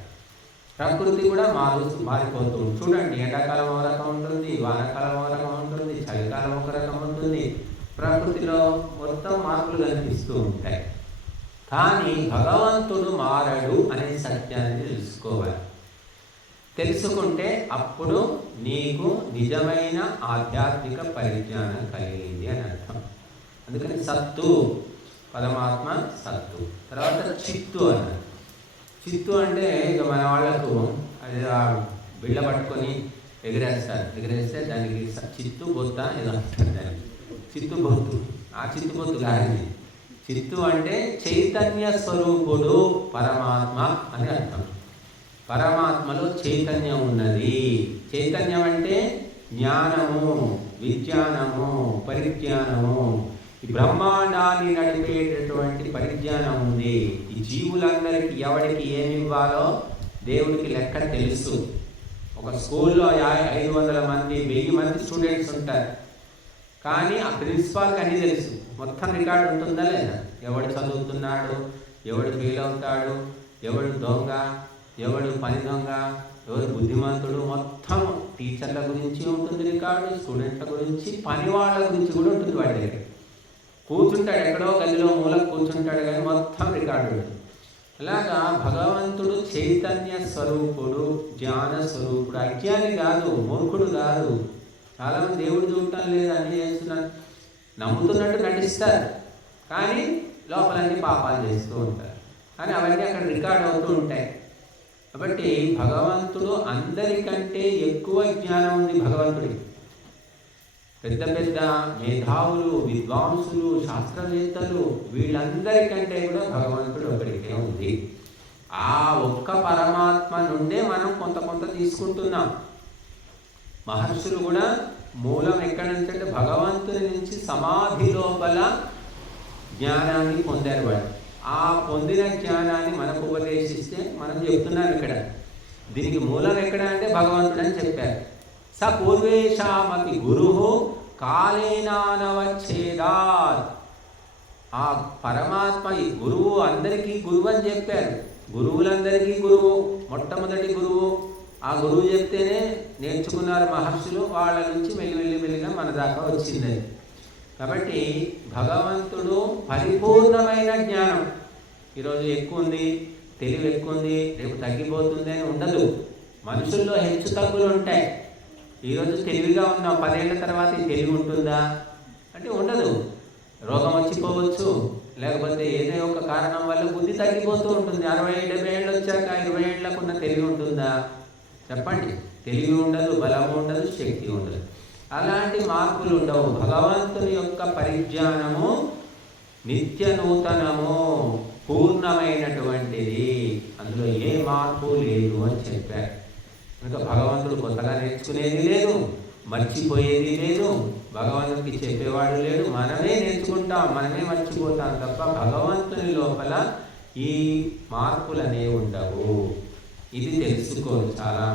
ప్రకృతి కూడా మారిపోతూ ఉంటుంది. చూడండి, ఎండాకాలం ఒక రకం ఉంటుంది, వానాకాలం ఒక రకం ఉంటుంది, చలికాలం ఒక రకం ఉంటుంది. ప్రకృతిలో మొత్తం మార్పులు కనిపిస్తూ ఉంటాయి. కానీ భగవంతుడు మారడు అనే సత్యాన్ని తెలుసుకోవాలి. తెలుసుకుంటే అప్పుడు నీకు నిజమైన ఆధ్యాత్మిక పరిజ్ఞానం కలిగింది అని అర్థం. అందుకని సత్తు, పరమాత్మ సత్తు. తర్వాత చిత్తు అన్నారు. చిత్తు అంటే ఇక మన వాళ్ళకు అది బిళ్ళ పట్టుకొని ఎగిరేస్తారు. ఎగిరేస్తే దానికి చిత్తు బొత్త ఏదో అంటారు. దానికి చిత్తు బొత్తు. ఆ చిత్తు బొత్తు కాదు. చిత్తు అంటే చైతన్య స్వరూపుడు పరమాత్మ అని అర్థం. పరమాత్మలో చైతన్యం ఉన్నది. చైతన్యం అంటే జ్ఞానము, విజ్ఞానము, పరిజ్ఞానము. ఈ బ్రహ్మాండాన్ని నడిపేటటువంటి పరిజ్ఞానం ఉంది. ఈ జీవులందరికీ ఎవరికి ఏమి ఇవ్వాలో దేవుడికి లెక్క తెలుసు. ఒక స్కూల్లో 500 మంది 1000 మంది స్టూడెంట్స్ ఉంటారు. కానీ ఆ ప్రిన్సిపాల్కి అన్నీ తెలుసు. మొత్తం రికార్డు ఉంటుందా లేదా? ఎవడు చదువుతున్నాడు, ఎవడు ఫెయిల్ అవుతాడు, ఎవడు దొంగ, ఎవడు పని దొంగ, ఎవరు బుద్ధిమంతుడు, మొత్తం టీచర్ల గురించి ఉంటుంది రికార్డు, స్టూడెంట్ల గురించి, పని వాళ్ళ గురించి కూడా ఉంటుంది. వాడి దగ్గర కూర్చుంటాడు, ఎక్కడో గదిలో మూలకు కూర్చుంటాడు, కానీ మొత్తం రికార్డు. అలాగా భగవంతుడు చైతన్య స్వరూపుడు, జ్ఞాన స్వరూపుడు. అజ్ఞాని కాదు, మూర్ఖుడు కాదు. చాలామంది దేవుడు చూడటం లేదు, అన్నీ చేస్తున్నారు, నమ్ముతున్నట్టు నటిస్తారు, కానీ లోపలన్నీ పాపాలు చేస్తూ ఉంటారు. కానీ అవన్నీ అక్కడ రికార్డ్ అవుతూ ఉంటాయి. కాబట్టి భగవంతుడు అందరికంటే ఎక్కువ జ్ఞానం ఉంది భగవంతుడికి. పెద్ద పెద్ద మేధావులు, విద్వాంసులు, శాస్త్రవేత్తలు, వీళ్ళందరికంటే కూడా భగవంతుడు ఒకరికే ఉంది. ఆ ఒక్క పరమాత్మ నుండే మనం కొంత కొంత తీసుకుంటున్నాం. మహర్షులు కూడా మూలం ఎక్కడి నుంచి అంటే భగవంతుని నుంచి సమాధి లోపల జ్ఞానాన్ని పొందారు. వాడు ఆ పొందిన జ్ఞానాన్ని మనకు ఉపదేశిస్తే మనం చెప్తున్నాం ఇక్కడ దీనికి మూలం ఎక్కడ అంటే భగవంతుడు అని చెప్పారు. స పూర్వేషామపి గురువు కాలేనానవచ్ఛేదాత్. ఆ పరమాత్మ ఈ గురువు అందరికీ గురువు అని చెప్పారు. గురువులందరికీ గురువు, మొట్టమొదటి గురువు. ఆ గురువు చెప్తేనే నేర్చుకున్నారు మహర్షులు. వాళ్ళ నుంచి మెల్లిమెల్లిగా మన దాకా వచ్చింది. కాబట్టి భగవంతుడు పరిపూర్ణమైన జ్ఞానం. ఈరోజు ఎక్కువ ఉంది, తెలివి ఎక్కువ ఉంది, రేపు తగ్గిపోతుంది అని ఉండదు. మనుషుల్లో హెచ్చు తగ్గులు ఉంటాయి. ఈరోజు తెలివిగా ఉన్నాం, 10 ఏళ్ల తర్వాత ఈ తెలివి ఉంటుందా అంటే ఉండదు. రోగం వచ్చిపోవచ్చు, లేకపోతే ఏదో ఒక కారణం వల్ల బుద్ధి తగ్గిపోతూ ఉంటుంది. 60-70 ఏళ్ళు వచ్చాక 20 ఏళ్లకు ఉన్న తెలివి ఉంటుందా చెప్పండి? తెలివి ఉండదు, బలం ఉండదు, శక్తి ఉండదు. అలాంటి మార్పులు ఉండవు. భగవంతుని యొక్క పరిజ్ఞానము నిత్య నూతనము, పూర్ణమైనటువంటిది. అందులో ఏ మార్పు లేదు అని చెప్పారు. కనుక భగవంతుడు కొత్తగా నేర్చుకునేది లేదు, మర్చిపోయేది లేదు, భగవంతుడికి చెప్పేవాడు లేడు. మనమే నేర్చుకుంటాం, మనమే మర్చిపోతాం తప్ప భగవంతుని లోపల ఈ మార్పులు అనేవి ఉండవు. ఇది తెలుసుకోరు చాలా.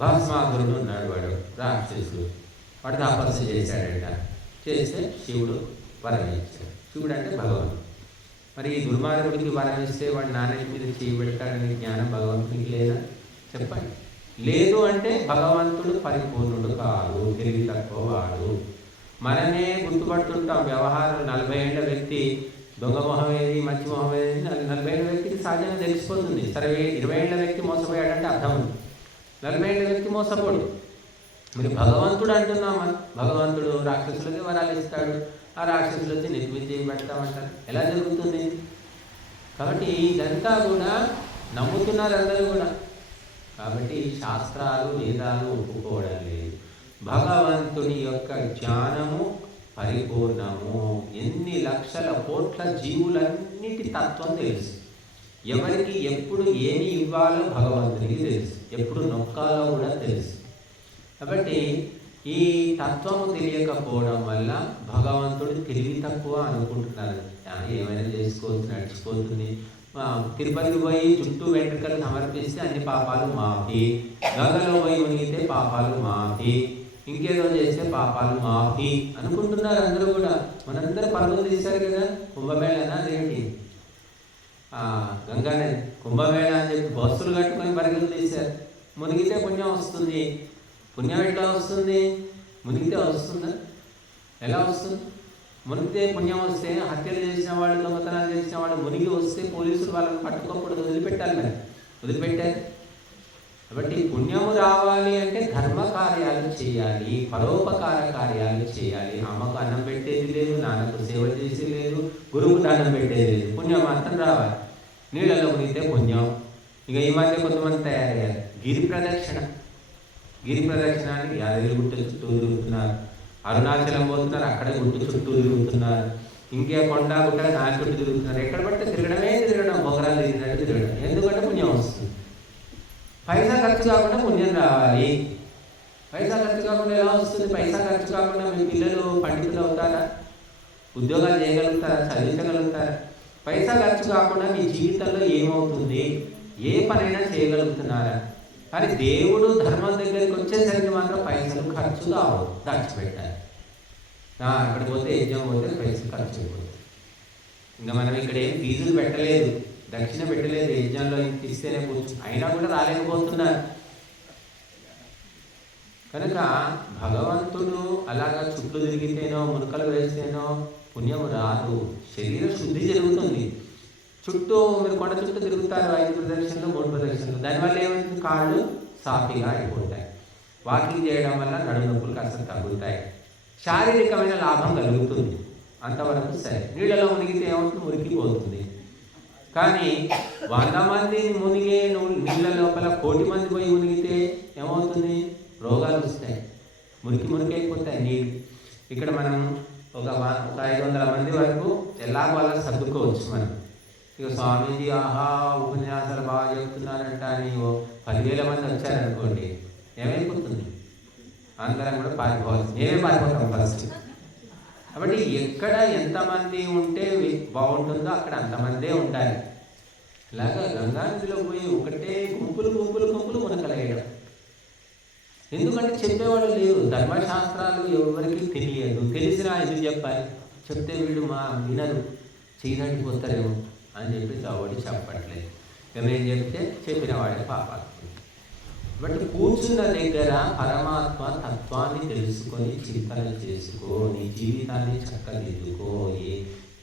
భస్మాసురుడు ఉన్నాడు, వాడు రాక్షసుడు. వాడు తపస్సు చేశాడట. చేస్తే శివుడు వరం ఇచ్చాడు. శివుడు అంటే భగవంతుడు. మరి ఈ దుర్మార్గుడికి వరం ఇస్తే వాడు నాన్నటి మీద చేయి పెడతాడని జ్ఞానం భగవంతునికి లేదా చెప్పండి? లేదు. అంటే భగవంతుడు పరిపూర్ణుడు కాదు, తెలివి తక్కువ వాడు. మనమే గుర్తుపడుతుంటాం. వ్యవహారం 40 ఏళ్ల వ్యక్తి దొంగ మొహం ఏది, మంచి మొహం ఏది 40 ఏళ్ల వ్యక్తికి సహజంగా తెలిసిపోతుంది. సరే 20 ఏళ్ల వ్యక్తి మోసపోయాడంటే అర్థం ఉంది. 40 ఏళ్ల వ్యక్తి మోసపోడు. మీరు భగవంతుడు అంటున్నామా? భగవంతుడు రాక్షసులకి వరాలు ఇస్తాడు. ఆ రాక్షసులు వచ్చి నెత్తిమీద చేయబడతామంటారు. ఎలా జరుగుతుంది? కాబట్టి ఇదంతా కూడా నమ్ముతున్నారు అందరూ కూడా. కాబట్టి శాస్త్రాలు వేదాలు ఒప్పుకోవడం లేదు. భగవంతుని యొక్క జ్ఞానము పరిపూర్ణము. ఎన్ని లక్షల కోట్ల జీవులన్నిటి తత్వం తెలుసు. ఎవరికి ఎప్పుడు ఏమి ఇవ్వాలో భగవంతునికి తెలుసు, ఎప్పుడు నొక్కాలో కూడా తెలుసు. కాబట్టి ఈ తత్వము తెలియకపోవడం వల్ల భగవంతుడు తెలివి తక్కువ అనుకుంటున్నారు. ఏమైనా చేసుకోవచ్చు, నడిచిపోతుంది. తిరుపతికి పోయి చుట్టూ వెంట్రుకలు సమర్పిస్తే అన్ని పాపాలు మాఫీ, గంగలో పోయి మునిగితే పాపాలు మాఫీ, ఇంకేదో చేస్తే పాపాలు మాఫీ అనుకుంటున్నారు అందరూ కూడా. మనందరూ పరుగులు తీశారు కదా, కుంభమేళనా అదేంటి గంగా నది కుంభమేళ అని చెప్పి బస్సులు కట్టుకొని పరుగులు తీశారు. మునిగితే పుణ్యం వస్తుంది. పుణ్యం ఎట్లా వస్తుంది? మునిగితే వస్తుందా? ఎలా వస్తుంది? మునిగితే పుణ్యం వస్తే హత్యలు చేసిన వాళ్ళు, దొంగతనాలు చేసిన వాళ్ళు మునిగి వస్తే పోలీసులు వాళ్ళని పట్టుకోకూడదు, వదిలిపెట్టాలి. మరి వదిలిపెట్టారు. కాబట్టి పుణ్యము రావాలి అంటే ధర్మ కార్యాలు చేయాలి, పరోపకార కార్యాలు చేయాలి. అమ్మకు అన్నం పెట్టేది లేదు, నాన్నకు సేవ చేసేది లేదు, గురువుకు దానం పెట్టేది లేదు. పుణ్యం మాత్రం రావాలి. నీళ్ళలో మునిగితే పుణ్యం. ఇక ఈ మధ్య కొంతమంది తయారయ్యారు. గిరి ప్రదక్షిణ అని యాదగిరి గుట్ట చుట్టూ తిరుగుతున్నారు, అరుణాచలం పోతున్నారు, అక్కడ గుట్టు చుట్టూ తిరుగుతున్నారు, ఇంకే కొండ గుట్ట దాని చుట్టూ తిరుగుతున్నారు. ఎక్కడ పడితే తిరగడం, బొగరాలు తిరిగినట్టు తిరగడం. ఎందుకంటే పుణ్యం వస్తుంది. పైసా ఖర్చు కాకుండా పుణ్యం రావాలి. పైసా ఖర్చు కాకుండా ఎలా వస్తుంది? పైసా ఖర్చు కాకుండా మీ పిల్లలు పండితులు అవుతారా? ఉద్యోగాలు చేయగలుగుతారా? చదివించగలుగుతారా? పైసా ఖర్చు కాకుండా మీ జీవితంలో ఏమవుతుంది? ఏ పనైనా చేయగలుగుతున్నారా? కానీ దేవుడు ధర్మం దగ్గరికి వచ్చేసరికి మాత్రం పైసలు ఖర్చు కావు, దాచిపెట్టాలి. అక్కడికి పోతే యజ్ఞం పోతే పైసలు ఖర్చు అయిపోతుంది. ఇంకా మనం ఇక్కడ ఏం ఫీజులు పెట్టలేదు, దక్షిణ పెట్టలేదు, యజ్ఞంలో ఇస్తేనే కూర్చు అయినా కూడా రాలేకపోతున్నారు. కనుక భగవంతుడు అలాగా చుట్టూ తిరిగితేనో మునకలు వేస్తేనో పుణ్యం రాదు. శరీర శుద్ధి జరుగుతుంది. చుట్టూ మీరు కొండ చుట్టూ తిరుగుతారు, 5 ప్రదక్షిణలు 3 ప్రదక్షిణలు. దానివల్ల ఏమైంది? కాళ్ళు సాఫీగా అయిపోతాయి. వాకింగ్ చేయడం వల్ల నడుము నొప్పులు కాస్త తగ్గుతాయి, శారీరకమైన లాభం కలుగుతుంది. అంతవరకు సరే. నీళ్ళలో మునిగితే ఏమవుతుంది? మురికిపోతుంది. కానీ 100 మంది మునిగే నీళ్ళ లోపల 1 కోటి మంది పోయి మునిగితే ఏమవుతుంది? రోగాలు వస్తాయి, మురికి అయిపోతాయి నీళ్ళు. ఇక్కడ మనం ఒక 500 మంది వరకు ఎలాగో వాళ్ళకి సర్దుకోవచ్చు మనం. ఇక స్వామీజీ ఉపన్యాసాలు బాగా చెప్తున్నారంట అని 10,000 మంది వచ్చారనుకోండి, ఏమైపోతుంది? అందరం కూడా పారిపోవాలి. నేనే పారిపోతాం ఫస్ట్. కాబట్టి ఎక్కడ ఎంతమంది ఉంటే బాగుంటుందో అక్కడ అంతమందే ఉండాలి. ఇలాగా గంగా నదిలో పోయి ఒకటే గుంపులు మునకలేయడం. ఎందుకంటే చెప్పేవాళ్ళు లేరు, ధర్మశాస్త్రాలు ఎవరికి తెలియదు. తెలిసినా ఎందుకు చెప్పాలి, చెప్తే వీళ్ళు వినరు, చేయడానికి అని చెప్పి ఎవరు చెప్పట్లేదు. ఎవరేం చెప్తే చెప్పిన వాడే పాపాలు. బట్ కూర్చున్న దగ్గర పరమాత్మ తత్వాన్ని తెలుసుకొని చింతన చేసుకో, నీ జీవితాన్ని చక్కదిద్దుకో,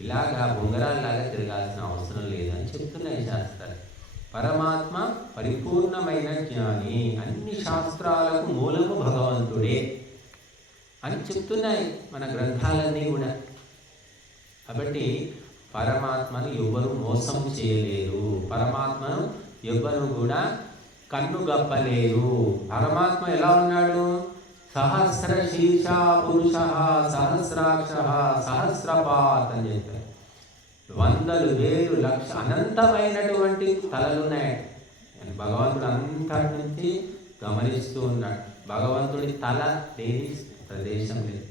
ఇలాగా బొంగరాల్లాగా తిరగాల్సిన అవసరం లేదని చెప్తున్నాయి శాస్త్రాలు. పరమాత్మ పరిపూర్ణమైన జ్ఞాని, అన్ని శాస్త్రాలకు మూలము భగవంతుడే అని చెప్తున్నాయి మన గ్రంథాలన్నీ కూడా. కాబట్టి పరమాత్మను ఎవ్వరు మోసం చేయలేరు, పరమాత్మను ఎవ్వరు కూడా కన్నుగప్పలేరు. పరమాత్మ ఎలా ఉన్నాడు? సహస్ర శీర్ష పురుష సహస్రాక్ష సహస్రపాత్ అని చెప్పారు. వందలు వేలు లక్ష అనంతమైనటువంటి తలలున్నాయి. భగవంతుడు అంతటి నుంచి గమనిస్తూ ఉన్నాడు. భగవంతుడి తల లేని ప్రదేశం లేదు.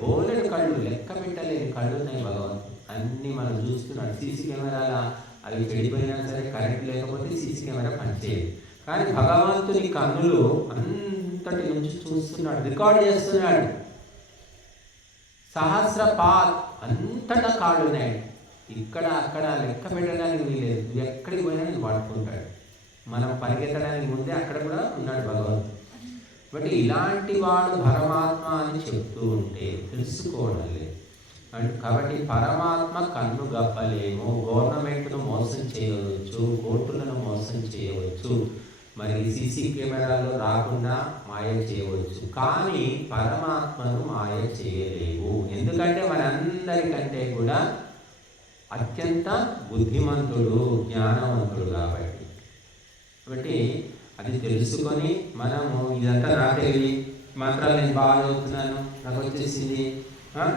బోలెడు కళ్ళు, లెక్క పెట్టలేని కళ్ళు ఉన్నాయి భగవంతుడు. అన్నీ మనం చూస్తున్నాడు. సీసీ కెమెరాల అవి చెడిపోయినా సరే కరెంట్ లేకపోతే సీసీ కెమెరా పనిచేయదు. కానీ భగవంతుని కన్నులు అంతటి నుంచి చూస్తున్నాడు, రికార్డ్ చేస్తున్నాడు. సహస్రపాత్ అంతటా కాళ్ళున్నాయి. ఇక్కడ అక్కడ లెక్క పెట్టడానికి వీలేదు. నువ్వు ఎక్కడికి పోయినా నేను పడుకుంటాడు. మనం పరిగెత్తడానికి ముందే అక్కడ కూడా ఉన్నాడు భగవంతుడు. బట్ ఇలాంటి వాడు పరమాత్మ అని చెప్తూ ఉంటే తెలుసుకోవడం లేదు. కాబట్టి పరమాత్మ కన్ను గప్పలేము. గవర్నమెంట్ను మోసం చేయవచ్చు, కోర్టులను మోసం చేయవచ్చు, మరి సీసీ కెమెరాలు రాకుండా మాయ చేయవచ్చు, కానీ పరమాత్మను మాయ చేయలేవు. ఎందుకంటే మనందరికంటే కూడా అత్యంత బుద్ధిమంతుడు, జ్ఞానవంతుడు కాబట్టి అది తెలుసుకొని మనము ఇదంతా నా తెలివి, మంత్రాలు నేను బాగా చదువుతున్నాను, నాకు వచ్చేసింది,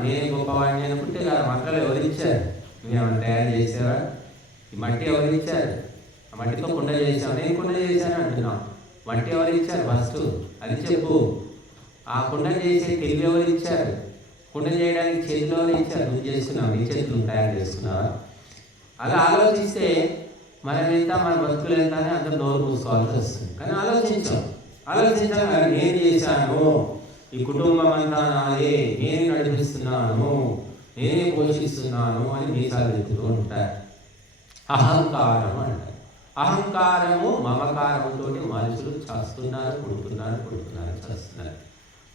నేను గొప్పవాడిని అనుకుంటే కదా. మంత్రాలు ఎవరిచ్చారు? నువ్వేమన్నా తయారు చేసావా? ఈ మట్టి ఎవరిచ్చారు? ఆ మట్టితో కుండ చేసావు. నేను కుండ చేశాను అంటున్నావు. మట్టి ఎవరిచ్చారు? ఫస్ట్ అది చెప్పు. ఆ కుండ చేసే తెలివి ఎవరిచ్చారు? కుండ చేయడానికి చేతులు ఎవరిచ్చారు? నువ్వు చేసుకున్నావు, నీ చేతులు తయారు చేసుకున్నావా? అలా ఆలోచిస్తే మనం ఎంత, మన బతుకులు ఎంత అని అందరూ నోరు మూసుకోవాల్సి వస్తుంది. కానీ ఆలోచించాలి. నేను చేశాను, ఈ కుటుంబం అంతా నాదే, నేను నడిపిస్తున్నాను, నేనే పోషిస్తున్నాను అని మీసాలు ఎత్తుతూ ఉంటారు. అహంకారం అంటారు. అహంకారము మమకారంతో మనుషులు చేస్తున్నారు, పుడుతున్నారు, చేస్తున్నారు.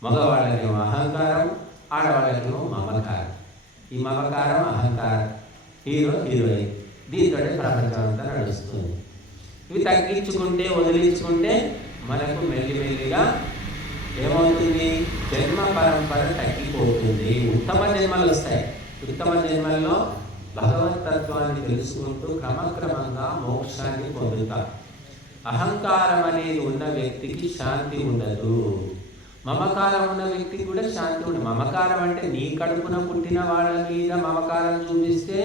మగవాళ్ళకేమో అహంకారం, ఆడవాళ్ళకేమో మమకారం. ఈ మమకారం అహంకారం, హీరో హీరోయిన్, దీంతో ప్రపంచం అంతా నడుస్తుంది. ఇవి తగ్గించుకుంటే, వదిలించుకుంటే మనకు మెల్లిమెల్లిగా ఏమవుతుంది? జన్మ పరంపర తగ్గిపోతుంది. ఉత్తమ జన్మలు వస్తాయి. ఉత్తమ జన్మల్లో భగవతత్వాన్ని తెలుసుకుంటూ క్రమక్రమంగా మోక్షాన్ని పొందుతాం. అహంకారం అనేది ఉన్న వ్యక్తికి శాంతి ఉండదు. మమకారం ఉన్న వ్యక్తికి కూడా శాంతి ఉండదు. మమకారం అంటే నీ కడుపున పుట్టిన వాళ్ళ మీద మమకారం చూపిస్తే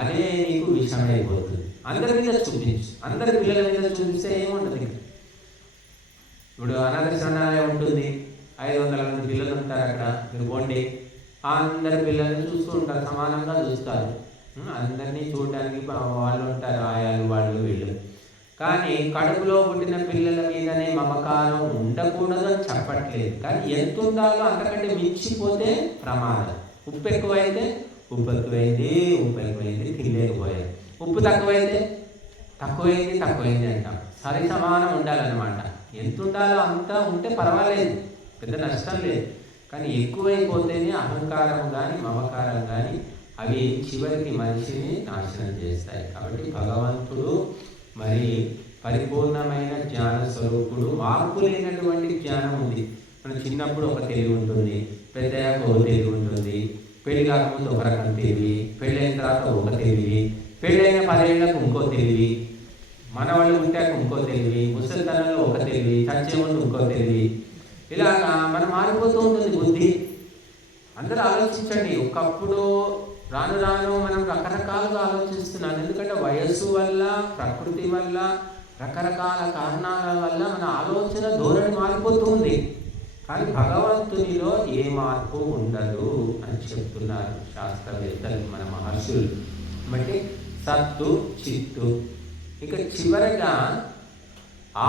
అదే నీకు విషమైపోతుంది. అందరి మీద చూపించు, అందరి పిల్లల మీద చూపిస్తే ఏముండదు. ఇప్పుడు అనాథ శరణాలయం ఉంటుంది, 500 మంది పిల్లలు ఉంటారు అక్కడ. మీరు పోండి, అందరి పిల్లల్ని చూస్తూ ఉంటారు, సమానంగా చూస్తారు. అందరినీ చూడడానికి వాళ్ళు ఉంటారు, ఆయాలు, వాళ్ళు వీళ్ళు. కానీ కడుపులో పుట్టిన పిల్లల మీదనే మమకారం ఉండకూడదు అని చెప్పట్లేదు. కానీ ఎంత ఉండాలో అంతకంటే మించిపోతే ప్రమాదం. ఉప్పు ఎక్కువైతే ఉప్పు ఎక్కువైంది తినలేకపోయాయి. ఉప్పు తక్కువైంది అంటాం. సరి సమానం ఉండాలన్నమాట. ఎంత ఉండాలో అంత ఉంటే పర్వాలేదు, పెద్ద నష్టం లేదు. కానీ ఎక్కువైపోతేనే అహంకారం కానీ మమకారం కానీ అవి చివరికి మనిషిని నాశనం చేస్తాయి. కాబట్టి భగవంతుడు మరి పరిపూర్ణమైన జ్ఞాన స్వరూపుడు. మార్పు లేనటువంటి జ్ఞానం ఉంది. మన చిన్నప్పుడు ఒక తెలివి ఉంటుంది, పెద్దయ్యాక ఒక తెలివి ఉంటుంది, పెళ్లి కాకముందు ఒక రకం తెలివి, పెళ్ళైన తర్వాత ఒక తెలివి, పెళ్ళైన 10 ఏళ్లకు ఇంకో తెలివి, మనవాళ్ళు ఉంటాక ఇంకో తెలివి, ముసలితనంలో ఒక తెలివి, చచ్చే ముందు ఇంకో తెలివి. ఇలాగా మనం మారిపోతూ ఉంటుంది బుద్ధి. అందరూ ఆలోచించండి. ఒకప్పుడు రాను రాను మనం రకరకాలుగా ఆలోచిస్తున్నాం. ఎందుకంటే వయస్సు వల్ల, ప్రకృతి వల్ల, రకరకాల కారణాల వల్ల మన ఆలోచన ధోరణి మారిపోతుంది. కానీ భగవంతునిలో ఏ మార్పు ఉండదు అని చెప్తున్నారు శాస్త్రవేత్తలు, మన మహర్షులు. బట్టి సత్తు, చిత్తు. ఇక చివరగా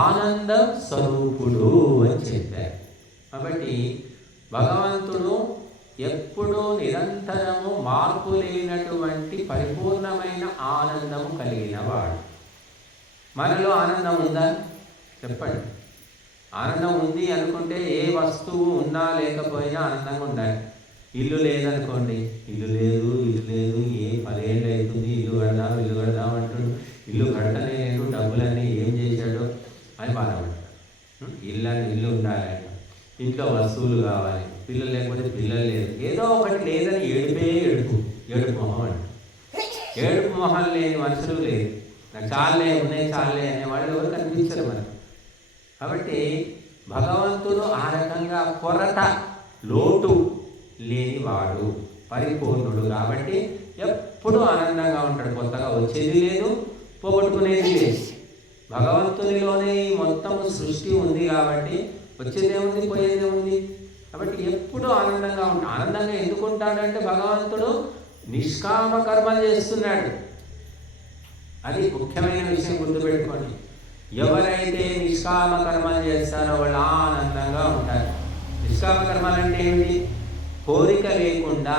ఆనందం స్వరూపుడు అని చెప్పారు. కాబట్టి భగవంతుడు ఎప్పుడూ నిరంతరము మార్పు లేనటువంటి పరిపూర్ణమైన ఆనందము కలిగిన వాడు. మనలో ఆనందం ఉందా చెప్పండి. ఆనందం ఉంది అనుకుంటే ఏ వస్తువు ఉన్నా లేకపోయినా ఆనందంగా ఉండాలి. ఇల్లు లేదనుకోండి, ఇల్లు లేదు ఏ 10 ఏళ్ళు అవుతుంది ఇల్లు కడదాం అంటుండు, ఇల్లు కడతలేదు, డబ్బులన్నీ ఏం చేశాడో అని బాధపడతాడు. ఇల్లు ఉండాలి, ఇంట్లో వస్తువులు కావాలి, పిల్లలు లేకపోతే పిల్లలు లేదు, ఏదో ఒకటి లేదని ఏడుపు మొహం అంట. ఏడుపు మొహం లేని మనుషులు లేదు. నాకు చాలే అనేవాళ్ళు ఎవరు కనిపించరు మనకు. కాబట్టి భగవంతుడు ఆ రకంగా కొరత, లోటు లేనివాడు, పరిపూర్ణుడు. కాబట్టి ఎప్పుడూ ఆనందంగా ఉంటాడు. కొత్తగా వచ్చేది లేదు, పోగొట్టుకునేది లేదు. భగవంతునిలోనే మొత్తం సృష్టి ఉంది కాబట్టి వచ్చేదేముంది, పోయేదేముంది. కాబట్టి ఎప్పుడూ ఆనందంగా ఉంటాడు. ఆనందంగా ఎందుకు ఉంటాడంటే భగవంతుడు నిష్కామ కర్మలు చేస్తున్నాడు. అది ముఖ్యమైన విషయం, గుర్తుపెట్టుకోండి. ఎవరైతే నిష్కామ కర్మలు చేస్తారో వాళ్ళు ఆనందంగా ఉంటారు. నిష్కామ కర్మలు అంటే ఏమిటి? కోరిక లేకుండా,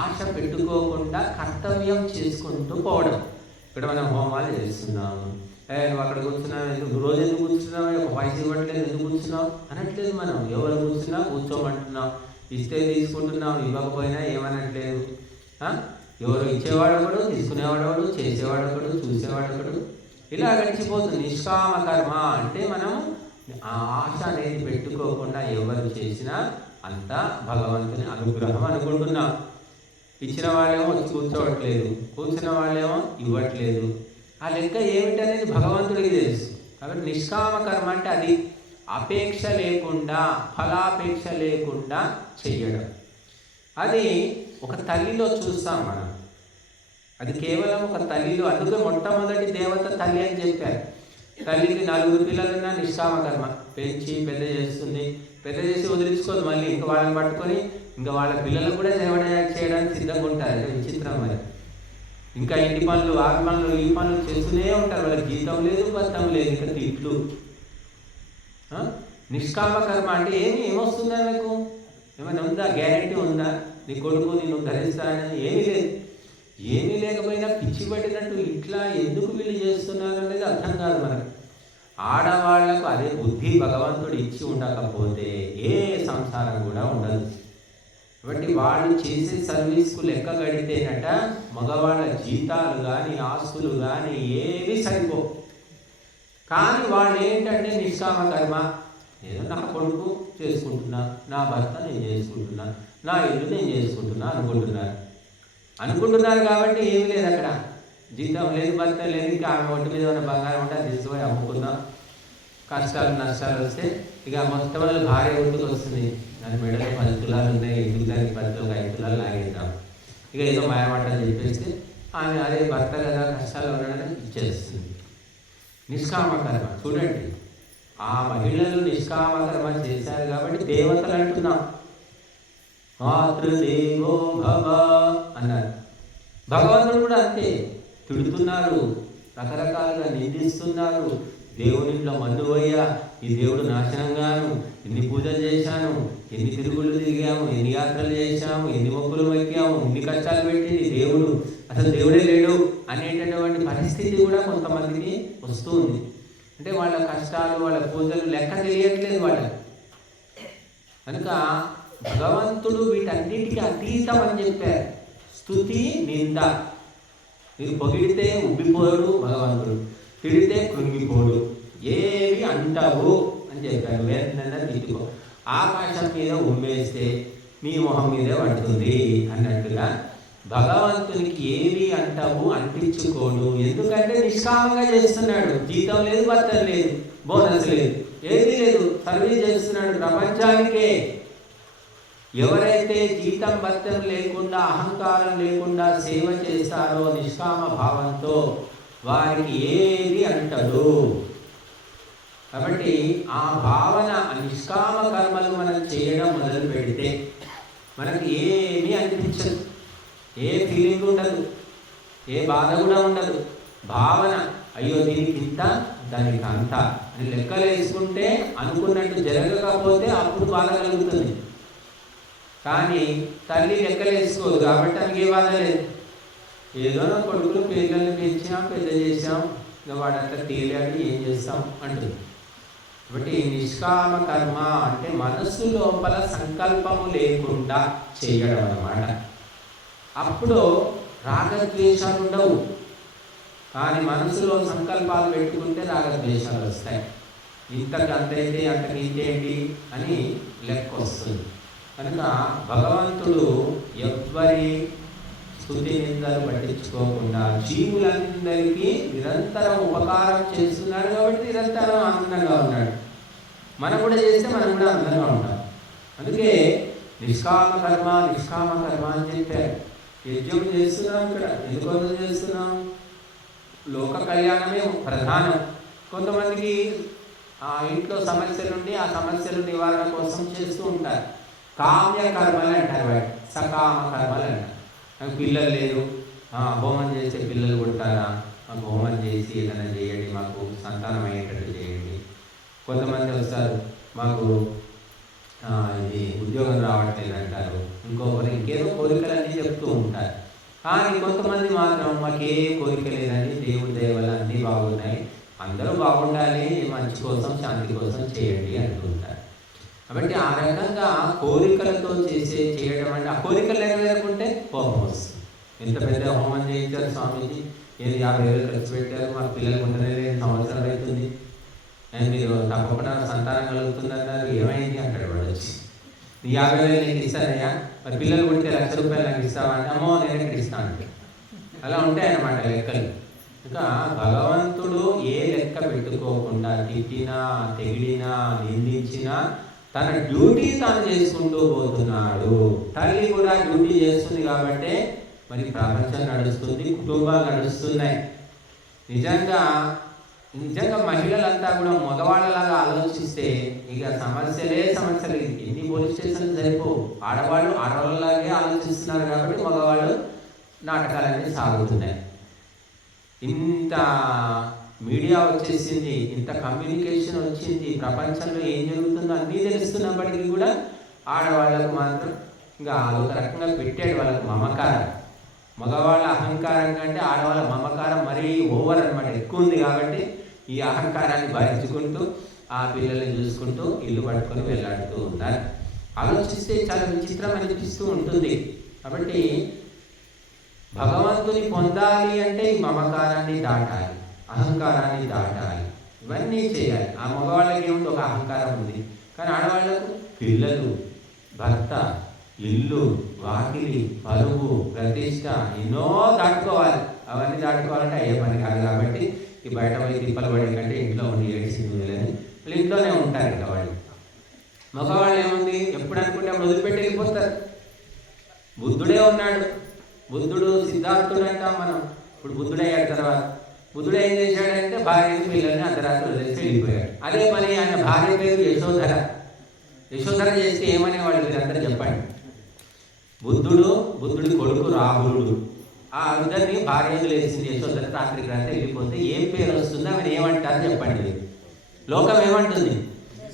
ఆశ పెట్టుకోకుండా కర్తవ్యం చేసుకుంటూ పోవడం. ఇక్కడ మనం హోమాలు చేస్తున్నాము, నువ్వు అక్కడ కూర్చున్నావు, ఎందుకు రోజు ఎందుకు కూర్చున్నావు, ఒక పైస ఇవ్వట్లేదు, ఎందుకు కూర్చున్నావు అనట్లేదు. మనం ఎవరు కూర్చున్నా కూర్చోమంటున్నాం, ఇస్తే తీసుకుంటున్నాం, ఇవ్వకపోయినా ఏమనట్లేదు. ఎవరు ఇచ్చేవాడు ఒకడు, తీసుకునేవాడు ఒకడు, చేసేవాడు ఒకడు, చూసేవాడు ఒకడు, ఇలా గడిచిపోతుంది. నిష్కామ కర్మ అంటే మనం ఆ ఆశ అనేది పెట్టుకోకుండా ఎవరు చేసినా అంతా భగవంతుని అనుగ్రహం అనుకుంటున్నాం. ఇచ్చిన వాళ్ళేమో వచ్చి కూర్చోవట్లేదు, కూర్చున్న వాళ్ళేమో ఇవ్వట్లేదు. ఆ లెక్క ఏమిటనేది భగవంతుడికి తెలుసు. కాబట్టి నిష్కామ కర్మ అంటే అది అపేక్ష లేకుండా, ఫలాపేక్ష లేకుండా చెయ్యడం. అది ఒక తల్లిలో చూస్తాం మనం. అది కేవలం ఒక తల్లిలో. అందుకే మొట్టమొదటి దేవత తల్లి అని చెప్పారు. తల్లికి 4 పిల్లలున్నా నిష్కామ కర్మ, పెంచి పెద్ద చేస్తుంది. పెద్ద చేసి వదిలించుకోదు, మళ్ళీ ఇంకా వాళ్ళని పట్టుకొని ఇంకా వాళ్ళ పిల్లలకు కూడా సేవ చేయడానికి సిద్ధంగా ఉంటారు. అదే విచిత్రం. మరి ఇంకా ఇంటి పనులు, ఆ పనులు, ఈ పనులు చేస్తూనే ఉంటారు. వాళ్ళకి జీతం లేదు, బతం లేదు, ఇంకా తిట్లు. నిష్కామ కర్మ అంటే ఏమొస్తుందా మీకు? ఏమైనా ఉందా? గ్యారెంటీ ఉందా? నీ కొడుకు నిన్ను ధరిస్తానని ఏమీ లేకపోయినా పిచ్చి పట్టినట్టు ఇట్లా ఎందుకు వీళ్ళు చేస్తున్నారు అనేది అర్థం కాదు మనకు. ఆడవాళ్లకు అదే బుద్ధి భగవంతుడు ఇచ్చి ఉండకపోతే ఏ సంసారం కూడా ఉండదు. కాబట్టి వాళ్ళు చేసే సర్వీస్కు లెక్క కడితేనట మగవాళ్ళ జీతాలు కానీ, ఆస్తులు కానీ ఏవి సరిపో. కానీ వాళ్ళు ఏంటంటే నిష్కామ కర్మ, ఏదో నా కొడుకు చేసుకుంటున్నా, నా భర్త నేను చేసుకుంటున్నా, నా ఇల్లు నేను చేసుకుంటున్నా అనుకుంటున్నారు. కాబట్టి ఏమి లేదు అక్కడ. జీతం లేదు, భర్త లేదు, ఇంకా ఆమె ఒంటి మీద ఉన్న బంగారం ఉంటే తీసుకుపోయి అమ్ముకుందాం. కష్టాలు నష్టాలు వస్తే ఇక మొట్టమొదటి భార్య గుర్తుకు వస్తుంది. దాని మెడలో 10 తులాలు ఉన్నాయి, ఎందుకు దానికి 10 ఒక 5 తులాలు లాగేద్దాం. ఇక ఏదో మాయమాటలు చెప్పేస్తే ఆమె అదే భర్త కదా కష్టాలు ఉండడానికి ఇచ్చేస్తుంది. నిష్కామ కర్మ చూడండి. ఆ మహిళలు నిష్కామ కర్మ చేశారు కాబట్టి దేవతలు అంటున్నాం. మాతృదేవో భవ అన్నారు. భగవంతుడు కూడా అంతే. తిడుతున్నారు, రకరకాలుగా నిందిస్తున్నారు. దేవునిలో మన్ను పోయా, ఈ దేవుడు నాశనంగాను, ఎన్ని పూజలు చేశాను, ఎన్ని తిరుగుళ్ళు తిరిగాము, ఎన్ని యాత్రలు చేశాము, ఎన్ని మొక్కులు మొక్కాము, ఎన్ని కష్టాలు పెట్టింది దేవుడు, అసలు దేవుడే లేడు అనేటటువంటి పరిస్థితి కూడా కొంతమందికి వస్తుంది. అంటే వాళ్ళ కష్టాలు, వాళ్ళ పూజలు లెక్క తెలియట్లేదు వాళ్ళకి. కనుక భగవంతుడు వీటన్నిటికీ అతీతం అని చెప్పారు. స్తుతి, నింద. మీరు పొగిడితే ఉబ్బిపోడు భగవంతుడు, తిడితే కృంగిపోడు, ఏవి అంటావు అని చెప్పారు. వేదన తిట్టుకో, ఆకాశం మీద ఉమ్మేస్తే మీ మొహం మీదే పడుతుంది అన్నట్టుగా భగవంతునికి ఏవి అంటావు, అంటించుకోడు. ఎందుకంటే నిష్కామంగా చేస్తున్నాడు. జీతం లేదు, భర్తం లేదు, బోనస్ లేదు, ఏది లేదు, సర్వీస్ చేస్తున్నాడు ప్రపంచానికే. ఎవరైతే జీతం భత్యం లేకుండా, అహంకారం లేకుండా సేవ చేస్తారో నిష్కామ భావంతో, వారికి ఏది అంటదు. కాబట్టి ఆ భావన, నిష్కామ కర్మలు మనం చేయడం మొదలు పెడితే మనకి ఏమీ అనిపించదు, ఏ ఫీలింగ్ ఉండదు. ఏ బాధ కూడా ఉండదు. భావన, అయ్యో దీనికి ఇంత దానికి అంత అని లెక్కలు వేసుకుంటే అనుకున్నట్టు జరగకపోతే అప్పుడు బాధ కలుగుతుంది. కానీ తల్లి లెక్కలు వేసుకోదు కాబట్టి ఆమెకి ఏ బాధ లేదు. ఏదో నా కొడుకులు పిల్లల్ని పెంచాం, పెద్ద చేసాం, ఇక వాడంతా తేలాడు, ఏం చేస్తాం అంటుంది. కాబట్టి నిష్కామ కర్మ అంటే మనస్సు లోపల సంకల్పము లేకుండా చేయడం అన్నమాట. అప్పుడు రాగద్వేషాలు ఉండవు. కానీ మనసులో సంకల్పాలు పెట్టుకుంటే రాగద్వేషాలు వస్తాయి. ఇంతకు అంతైతే అంతకు ఇంతేంటి అని లెక్క వస్తుంది. కనుక భగవంతుడు ఎవ్వరి స్తుతి నిందలు పట్టించుకోకుండా జీవులందరికీ నిరంతరం ఉపకారం చేస్తున్నాడు కాబట్టి నిరంతరం ఆనందంగా ఉన్నాడు. మనం కూడా చేస్తే మనం కూడా ఆనందంగా ఉంటాం. అందుకే నిష్కామ కర్మ అని చెప్పారు. యజ్ఞం చేస్తున్నాం ఇక్కడ, ఎందుకోసం చేస్తున్నాం? లోక కళ్యాణమే ప్రధానం. కొంతమందికి ఆ ఇంట్లో సమస్యలు ఉండి ఆ సమస్యల నివారణ కోసం చేస్తూ ఉంటారు. కామ్య కర్మలు అంటారు, వాటి సకామ కర్మలు అంటారు. నాకు పిల్లలు లేరు, హోమం చేస్తే పిల్లలు పుడతారా, హోమం చేసి ఏదైనా చేయండి, మాకు సంతానం అయ్యేటట్టు చేయండి. కొంతమంది వస్తారు, మాకు ఇది ఉద్యోగం రావట్లేదు అంటారు. ఇంకొకరు ఇంకేదో కోరికలన్నీ చెప్తూ ఉంటారు. కానీ కొంతమంది మాత్రం మాకే కోరిక లేదండి, దేవుడి దయ వల్ల అన్నీ బాగున్నాయి, అందరూ బాగుండాలి, మంచి కోసం శాంతి కోసం చేయండి అంటుంటారు. కాబట్టి ఆ రకంగా కోరికలతో చేయడం అంటే ఆ కోరికలు నెరవేరకుంటే కోపం వస్తుంది. ఎంత పెద్ద హోమం చేయించారు స్వామీజీ, ఏది 50,000 ఖర్చు పెట్టారు, మా పిల్లలకు ఉండలేదు, సంవత్సరం అవుతుంది, మీరు తప్పకుండా సంతానం కలుగుతుందన్నారు, ఏమైంది అంటాడు వాడు వచ్చి. 50,000 నీకు ఇస్తానయ్యా, మరి పిల్లలు పుడితే ₹1,00,000 నాకు ఇస్తావా అంటే, అమ్మో నేను ఎక్కడ ఇస్తాను. అలా ఉంటాయన్నమాట లెక్కలు. ఇంకా భగవంతుడు ఏ లెక్క పెట్టుకోకుండా తిట్టినా, తెగిడినా, నిందించినా తన డ్యూటీ తాను చేసుకుంటూ పోతున్నాడు. తల్లి కూడా డ్యూటీ చేస్తుంది కాబట్టి మరి ప్రపంచం నడుస్తుంది, కుటుంబాలు నడుస్తున్నాయి. నిజంగా మహిళలంతా కూడా మగవాళ్ళలాగా ఆలోచిస్తే ఇక సమస్యలు ఎన్ని పోలీస్ స్టేషన్లు సరిపోవు. ఆడవాళ్ళలాగే ఆలోచిస్తున్నారు కాబట్టి మగవాళ్ళు నాటకాలన్నీ సాగుతున్నాయి. ఇంత మీడియా వచ్చేసింది, ఇంత కమ్యూనికేషన్ వచ్చింది, ప్రపంచంలో ఏం జరుగుతుందో అన్నీ తెలుస్తున్నప్పటికీ కూడా ఆడవాళ్ళకు మాత్రం ఇంకా ఒక రకంగా పెట్టాడు వాళ్ళకు మమకారం. మగవాళ్ళ అహంకారం కంటే ఆడవాళ్ళ మమకారం మరీ ఓవర్ అనమాట, ఎక్కువ ఉంది. కాబట్టి ఈ అహంకారాన్ని భరించుకుంటూ ఆ పిల్లల్ని చూసుకుంటూ ఇల్లు పట్టుకొని వెళ్ళాడుతూ ఉన్నారు. ఆలోచిస్తే చాలా విచిత్రం అనిపిస్తూ ఉంటుంది. కాబట్టి భగవంతుని పొందాలి అంటే ఈ మమకారాన్ని దాటాలి, అహంకారాన్ని దాటాలి, ఇవన్నీ చేయాలి. ఆ మగవాళ్ళకి ఏముంది, ఒక అహంకారం ఉంది. కానీ ఆడవాళ్లకు పిల్లలు, భర్త, ఇల్లు, వాకిలి, పరువు, ప్రతిష్ట ఎన్నో దాటుకోవాలి. అవన్నీ దాటుకోవాలంటే అయ్యే పని కాదు. కాబట్టి ఈ బయట పోయి తిప్పలు పడే కంటే ఇంట్లో ఉండి ఏడ్చింది వీళ్ళని, వాళ్ళు ఇంట్లోనే ఉంటారు. ఇంకా వాళ్ళు మగవాళ్ళు ఏముంది, ఎప్పుడు అనుకుంటే అప్పుడు వదిలిపెట్టి వెళ్ళిపోతారు. బుద్ధుడే ఉన్నాడు, బుద్ధుడు సిద్ధార్థుడు అంటాం మనం. ఇప్పుడు బుద్ధుడు అయ్యాడు తర్వాత బుద్ధుడు ఏం చేశాడంటే భార్యను పిల్లల్ని అర్ధరాత్రి వదిలేసి వెళ్ళిపోయాడు. అదే పని ఆయన భార్య పేరు యశోధర చేస్తే ఏమనేవాళ్ళు మీరందరూ చెప్పండి. బుద్ధుడి కొడుకు రాహులుడు, ఆ ఇద్దరిని భార్య వదిలేసింది యశోధర. రాత్రికి వెళ్ళిపోతే ఏం పేరు వస్తుందో ఆయన ఏమంటారు చెప్పండి. లోకం ఏమంటుంది?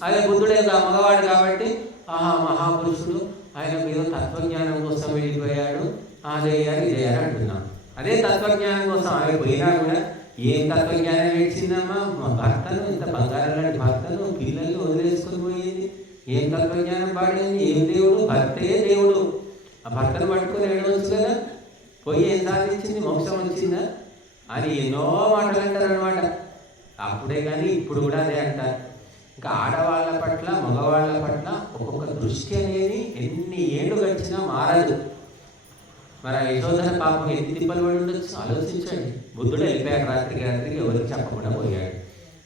అదే బుద్ధుడే మగవాడు కాబట్టి మహాపురుషుడు, ఆయన ఏదో తత్వజ్ఞానం కోసం వెళ్ళిపోయాడు, అదేయారు ఇదేయారు అంటున్నాం. అదే తత్వజ్ఞానం కోసం ఆమె పోయినా కూడా ఏం తత్వజ్ఞానం ఏడ్చిందమ్మా, మా భర్తను, ఇంత బంగారం లాంటి భర్తను, పిల్లల్ని వదిలేసుకొని పోయింది, ఏం తత్వజ్ఞానం పాడింది, ఏం దేవుడు, భర్తే దేవుడు. ఆ భర్తను పట్టుకొని ఏడవచ్చు కదా, పోయి ఏం సాధించింది, మోక్షం వచ్చిందా అని ఎన్నో మాటలు అంటారు అనమాట. అప్పుడే కానీ ఇప్పుడు కూడా అదే అంటారు. ఇంకా ఆడవాళ్ళ పట్ల మగవాళ్ళ పట్ల ఒక్కొక్క దృష్టి అనేది ఎన్ని ఏళ్ళు గడిచినా మారదు. మరి యశోధర పాపం ఎన్ని తిప్పలు పడి ఉండొచ్చు ఆలోచించండి. బుద్ధుడు వెళ్ళిపోయాడు, రాత్రికి ఎవరికి చెప్పకుండా పోయాడు.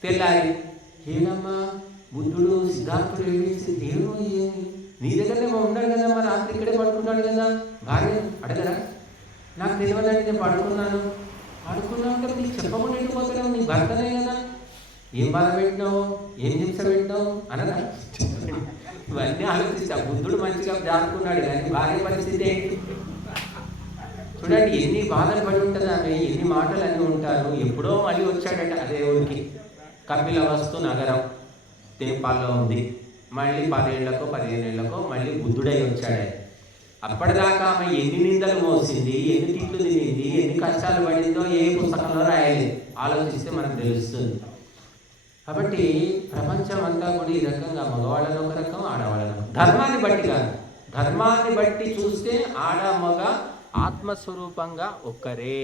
తెల్లారి ఏడమ్మా బుద్ధుడు సిద్ధార్థుడు ఏమేసి, దేవుడు ఏమి నీ దగ్గరనే ఉన్నాడు కదా, మరి రాత్రి ఇక్కడే పడుకున్నాడు కదా, భార్య అడగరా, నాకు తెలియదండి నేను పడుకున్నాను అంటే నీకు చెప్పకుండా వెళ్ళిపోతున్నావు, నీ భర్తనే కదా, ఏం బాధ పెట్టినావు, ఏం హింస పెట్టినావు అనగా ఇవన్నీ ఆలోచించా. బుద్ధుడు మంచిగా జారుకున్నాడు కానీ భార్య పరిస్థితి ఏంటి? చూడండి ఎన్ని బాధలు పడి ఉంటుంది ఆమె, ఎన్ని మాటలు అన్నీ ఉంటారు. ఎప్పుడో మళ్ళీ వచ్చాడట అదే ఊరికి. కపిలవస్తు నగరం నేపాల్లో ఉంది. మళ్ళీ 10 ఏళ్లకో 15 ఏళ్లకో మళ్ళీ బుద్ధుడై వచ్చాడే. అప్పటిదాకా ఆమె ఎన్ని నిందలు మోసింది, ఎన్ని తిట్లు తినింది, ఎన్ని కష్టాలు పడిందో ఏ పుస్తకంలో రాయలేదు. ఆలోచిస్తే మనకు తెలుస్తుంది. కాబట్టి ప్రపంచం అంతా కూడా ఈ రకంగా మగవాళ్ళని ఒక రకం, ఆడవాళ్ళను ధర్మాన్ని బట్టి కాదు. ధర్మాన్ని బట్టి చూస్తే ఆడ మగ ఆత్మస్వరూపంగా ఒక్కరే.